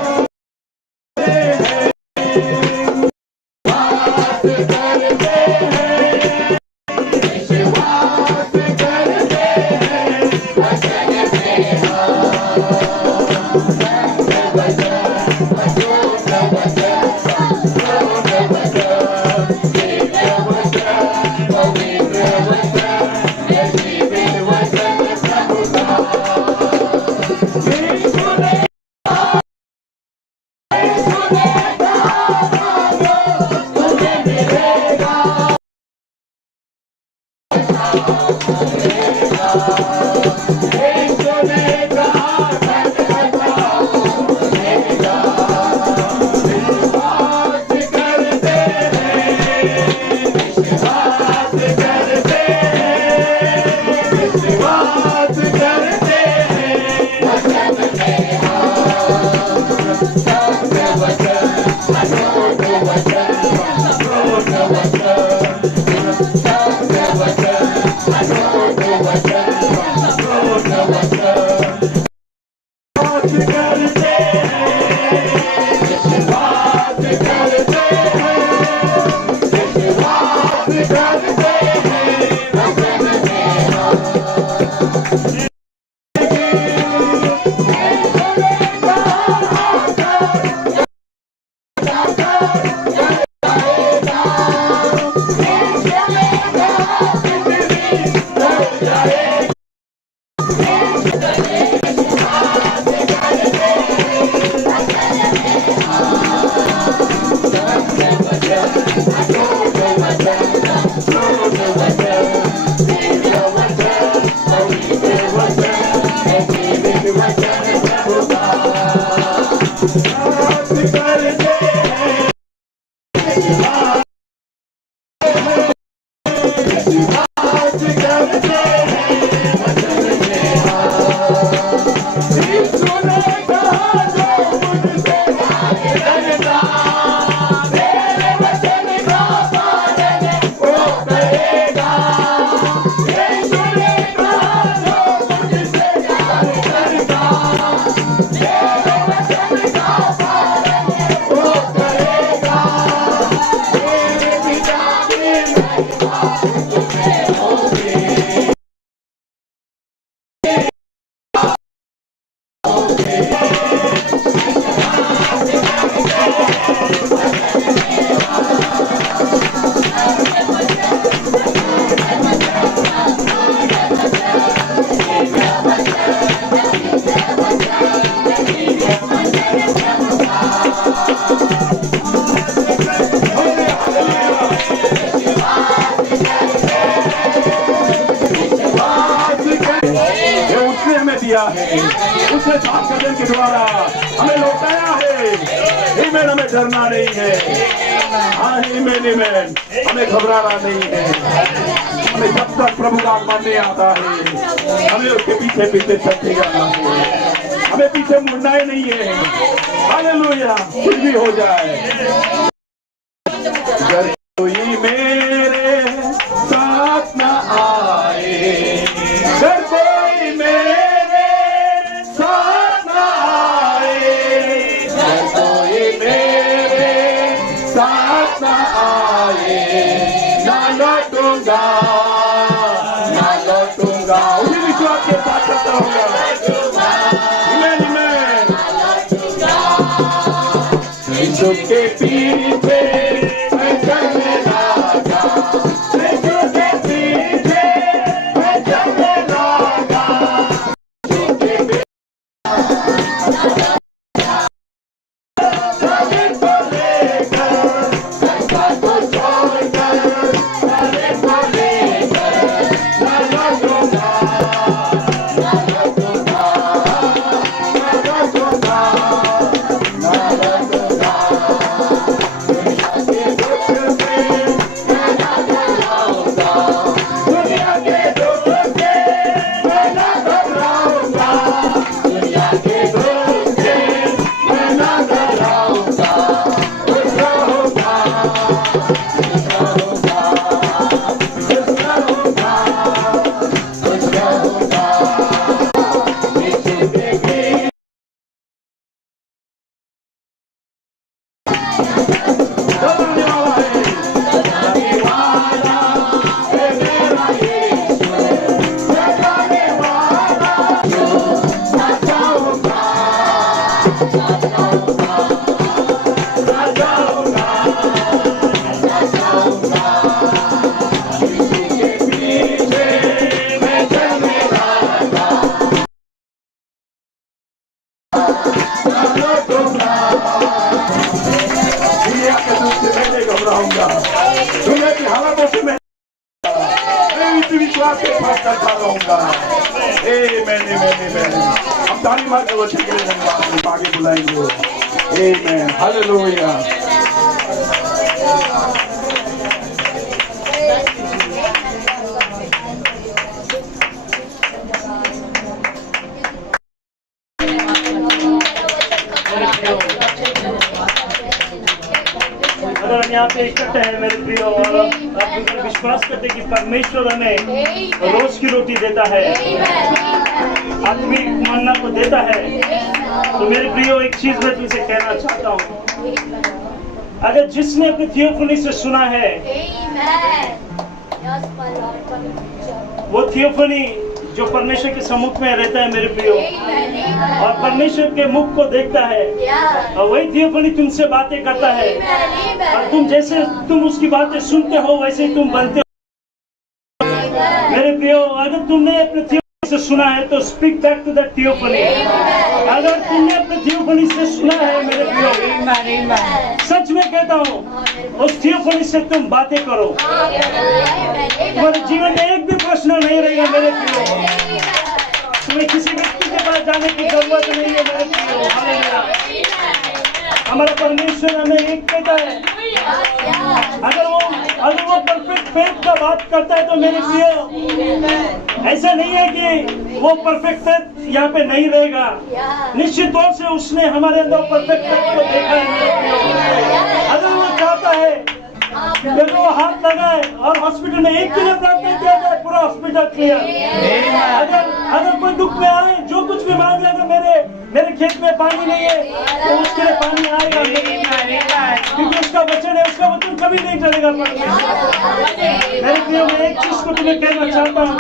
दिया है, उसने साफ कदम के द्वारा हमें लौटाया है। आमीन, हमें डरना नहीं है। आमीन, आमीन, हमें घबराना नहीं है। हमें जब तक प्रभु का आगमन नहीं आता है, हमें उसके पीछे पीछे चलते जाना है, हमें पीछे मुड़ना ही नहीं है। हालेलुया, कुछ भी हो जाए। अगर कोई मेरे साथ न आए, अगर कोई मेरे साथ न आए, अगर कोई मेरे साथ न आए, ना लौटूंगा, ना लौटूंगा। उसी विश्वास के साथ चलता होगा। यीशु के पीछे मैं चलने लगा, यीशु के पीछे मैं चलने लगा, यीशु के पीछे को लेकर, संसार को छोड़कर, को लेकर, ना लौटूंगा, ना लौटूंगा, ना लौटूंगा, ना लौटूंगा। दुनिया की हालातों से मैं इसी विश्वास के साथ चलता रहूंगा। मैंने हम ताली मार के वचन के लिए धन्यवाद आगे बुलाएंगे। आमीन, हालेलुया। अगर हम यहाँ पे इकट्ठे हैं मेरे प्रिय, और आप बिल्कुल विश्वास करते कि परमेश्वर हमें रोज की रोटी देता है, आत्मिक मन्ना को देता है, तो मेरे प्रियो एक चीज मैं तुमसे कहना चाहता हूँ। अगर जिसने अपनी थियोफनी से सुना है, वो थियोफनी जो परमेश्वर के सम्मुख में रहता है मेरे प्रियो, और परमेश्वर के मुख को देखता है, और वही थियोफनी तुमसे बातें करता है, और तुम जैसे तुम उसकी बातें सुनते हो वैसे ही तुम बनते हो मेरे प्रियो। अगर तुमने अपने थियोफनी से सुना है तो speak back to that theophany. अगर तुमने अपने थियोफनी से सुना है मेरे प्रियो, सच में कहता हूँ उस थियोफनी से तुम बातें करो, तुम्हारे जीवन में एक भी प्रश्न नहीं रहेगा मेरे प्रियो। तुम्हें किसी व्यक्ति के पास जाने की जरूरत नहीं है मेरे प्रियो। हालेलुया। हमारा परमेश्वर हमें एक कहता है, अगर वो परफेक्ट फेथ का बात करता है तो मेरे प्रियो ऐसा नहीं है कि वो परफेक्ट फेथ यहाँ पे नहीं रहेगा। निश्चित तौर से उसने हमारे अंदर परफेक्ट फेथ को देखा है मेरे प्रियो। अगर वो चाहता है कि वो हाथ लगाए और हॉस्पिटल में एक के लिए प्रार्थना किया जाए, पूरा हॉस्पिटल क्लियर। अगर कोई दुख में आए, जो कुछ भी मांग लेगा, मेरे खेत में पानी नहीं है तो उसके लिए पानी आएगा, क्योंकि उसका वचन है, उसका वचन कभी नहीं चलेगा। मेरे प्रियो, मैं एक चीज को तुम्हें कहना चाहता हूँ,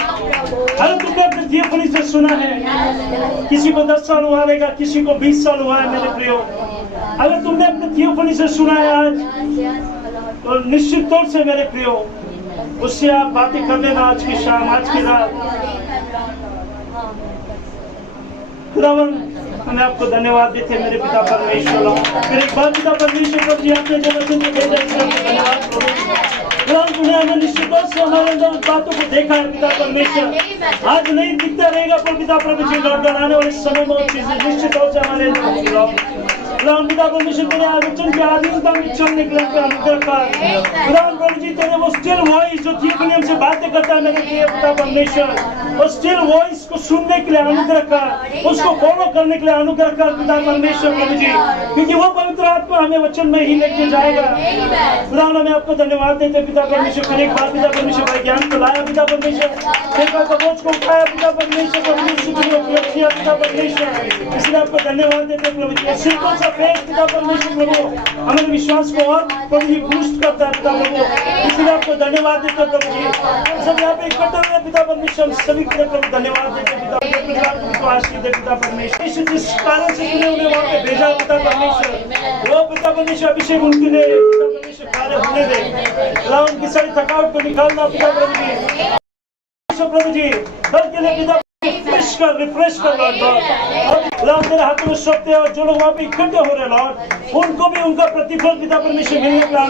अगर तुमने अपने थियोफनी से सुना है, किसी को 10 साल हुआ रहेगा, किसी को 20 साल हुआ है मेरे प्रियो, अगर तुमने अपने थियोफनी से सुना है आज, तो निश्चित तौर से मेरे प्रियो उससे आप बातें कर लेना आज की शाम, आज की रात। खुदावन हमें आपको धन्यवाद देते हैं मेरे पिता परमेश्वर। फिर एक बार पिता परमेश्वर प्रभु जी आपने जो वचन को भेजा इसके लिए धन्यवाद प्रभु। खुदावन तूने हमें निश्चित तौर से हमारे अंदर उन बातों को देखा है पिता परमेश्वर। आज नहीं दिखता रहेगा पर पिता प्रभु जी लौट कर आने वाले समय में वो चीजें निश्चित तौर से हमारे अंदर खुदावन पिता परमेश्वर तेरे आलोचन के आधीनता में चलने के लिए अनुग्रह कर। खुदावन प्रभु जी तेरे वो स्टिल वॉइस जो थियोफनी हमसे बातें करता है मेरे पिता परमेश्वर, वो स्टिल वॉइस को सुनने के लिए अनुग्रह कर, उसको फॉलो करने के लिए अनुग्रह कर पिता परमेश्वर प्रभु जी, क्योंकि वो पवित्र आत्मा हमें वचन में ही लेके जाएगा। खुदावन हमें आपको धन्यवाद देते पिता परमेश्वर। फिर एक बार पिता परमेश्वर भाई ज्ञान को लाया पिता परमेश्वर, एक बार बोझ को उठाया पिता परमेश्वर पिता परमेश्वर, इसलिए आपको धन्यवाद देते प्रभु जी। सिंपल सा फेथ पिता परमेश्वर प्रभु हमारे विश्वास को और प्रभु जी बूस्ट करता है पिता प्रभु, इसलिए आपको धन्यवाद देते प्रभु जी। हम सब यहाँ पे इकट्ठे हुए पिता परमेश्वर सभी के लिए प्रभु धन्यवाद देते पिता परमेश्वर, आशीष दे पिता परमेश्वर। जिस कारण से तूने उन्हें वहाँ पे भेजा पिता परमेश्वर, वो पिता परमेश्वर अभिषेक उनके लिए पिता परमेश्वर कार्य होने दे, उनकी सारी थकावट को निकालना पिता प्रभु जी कल के लिए पिता रिफ्रेश कर लॉर्ड तेरे हाथों में सौंपते हैं। और जो लोग वहाँ पे इकट्ठे हो रहे लॉर्ड उनको भी उनका प्रतिफल पिता परमेश्वर मिलने का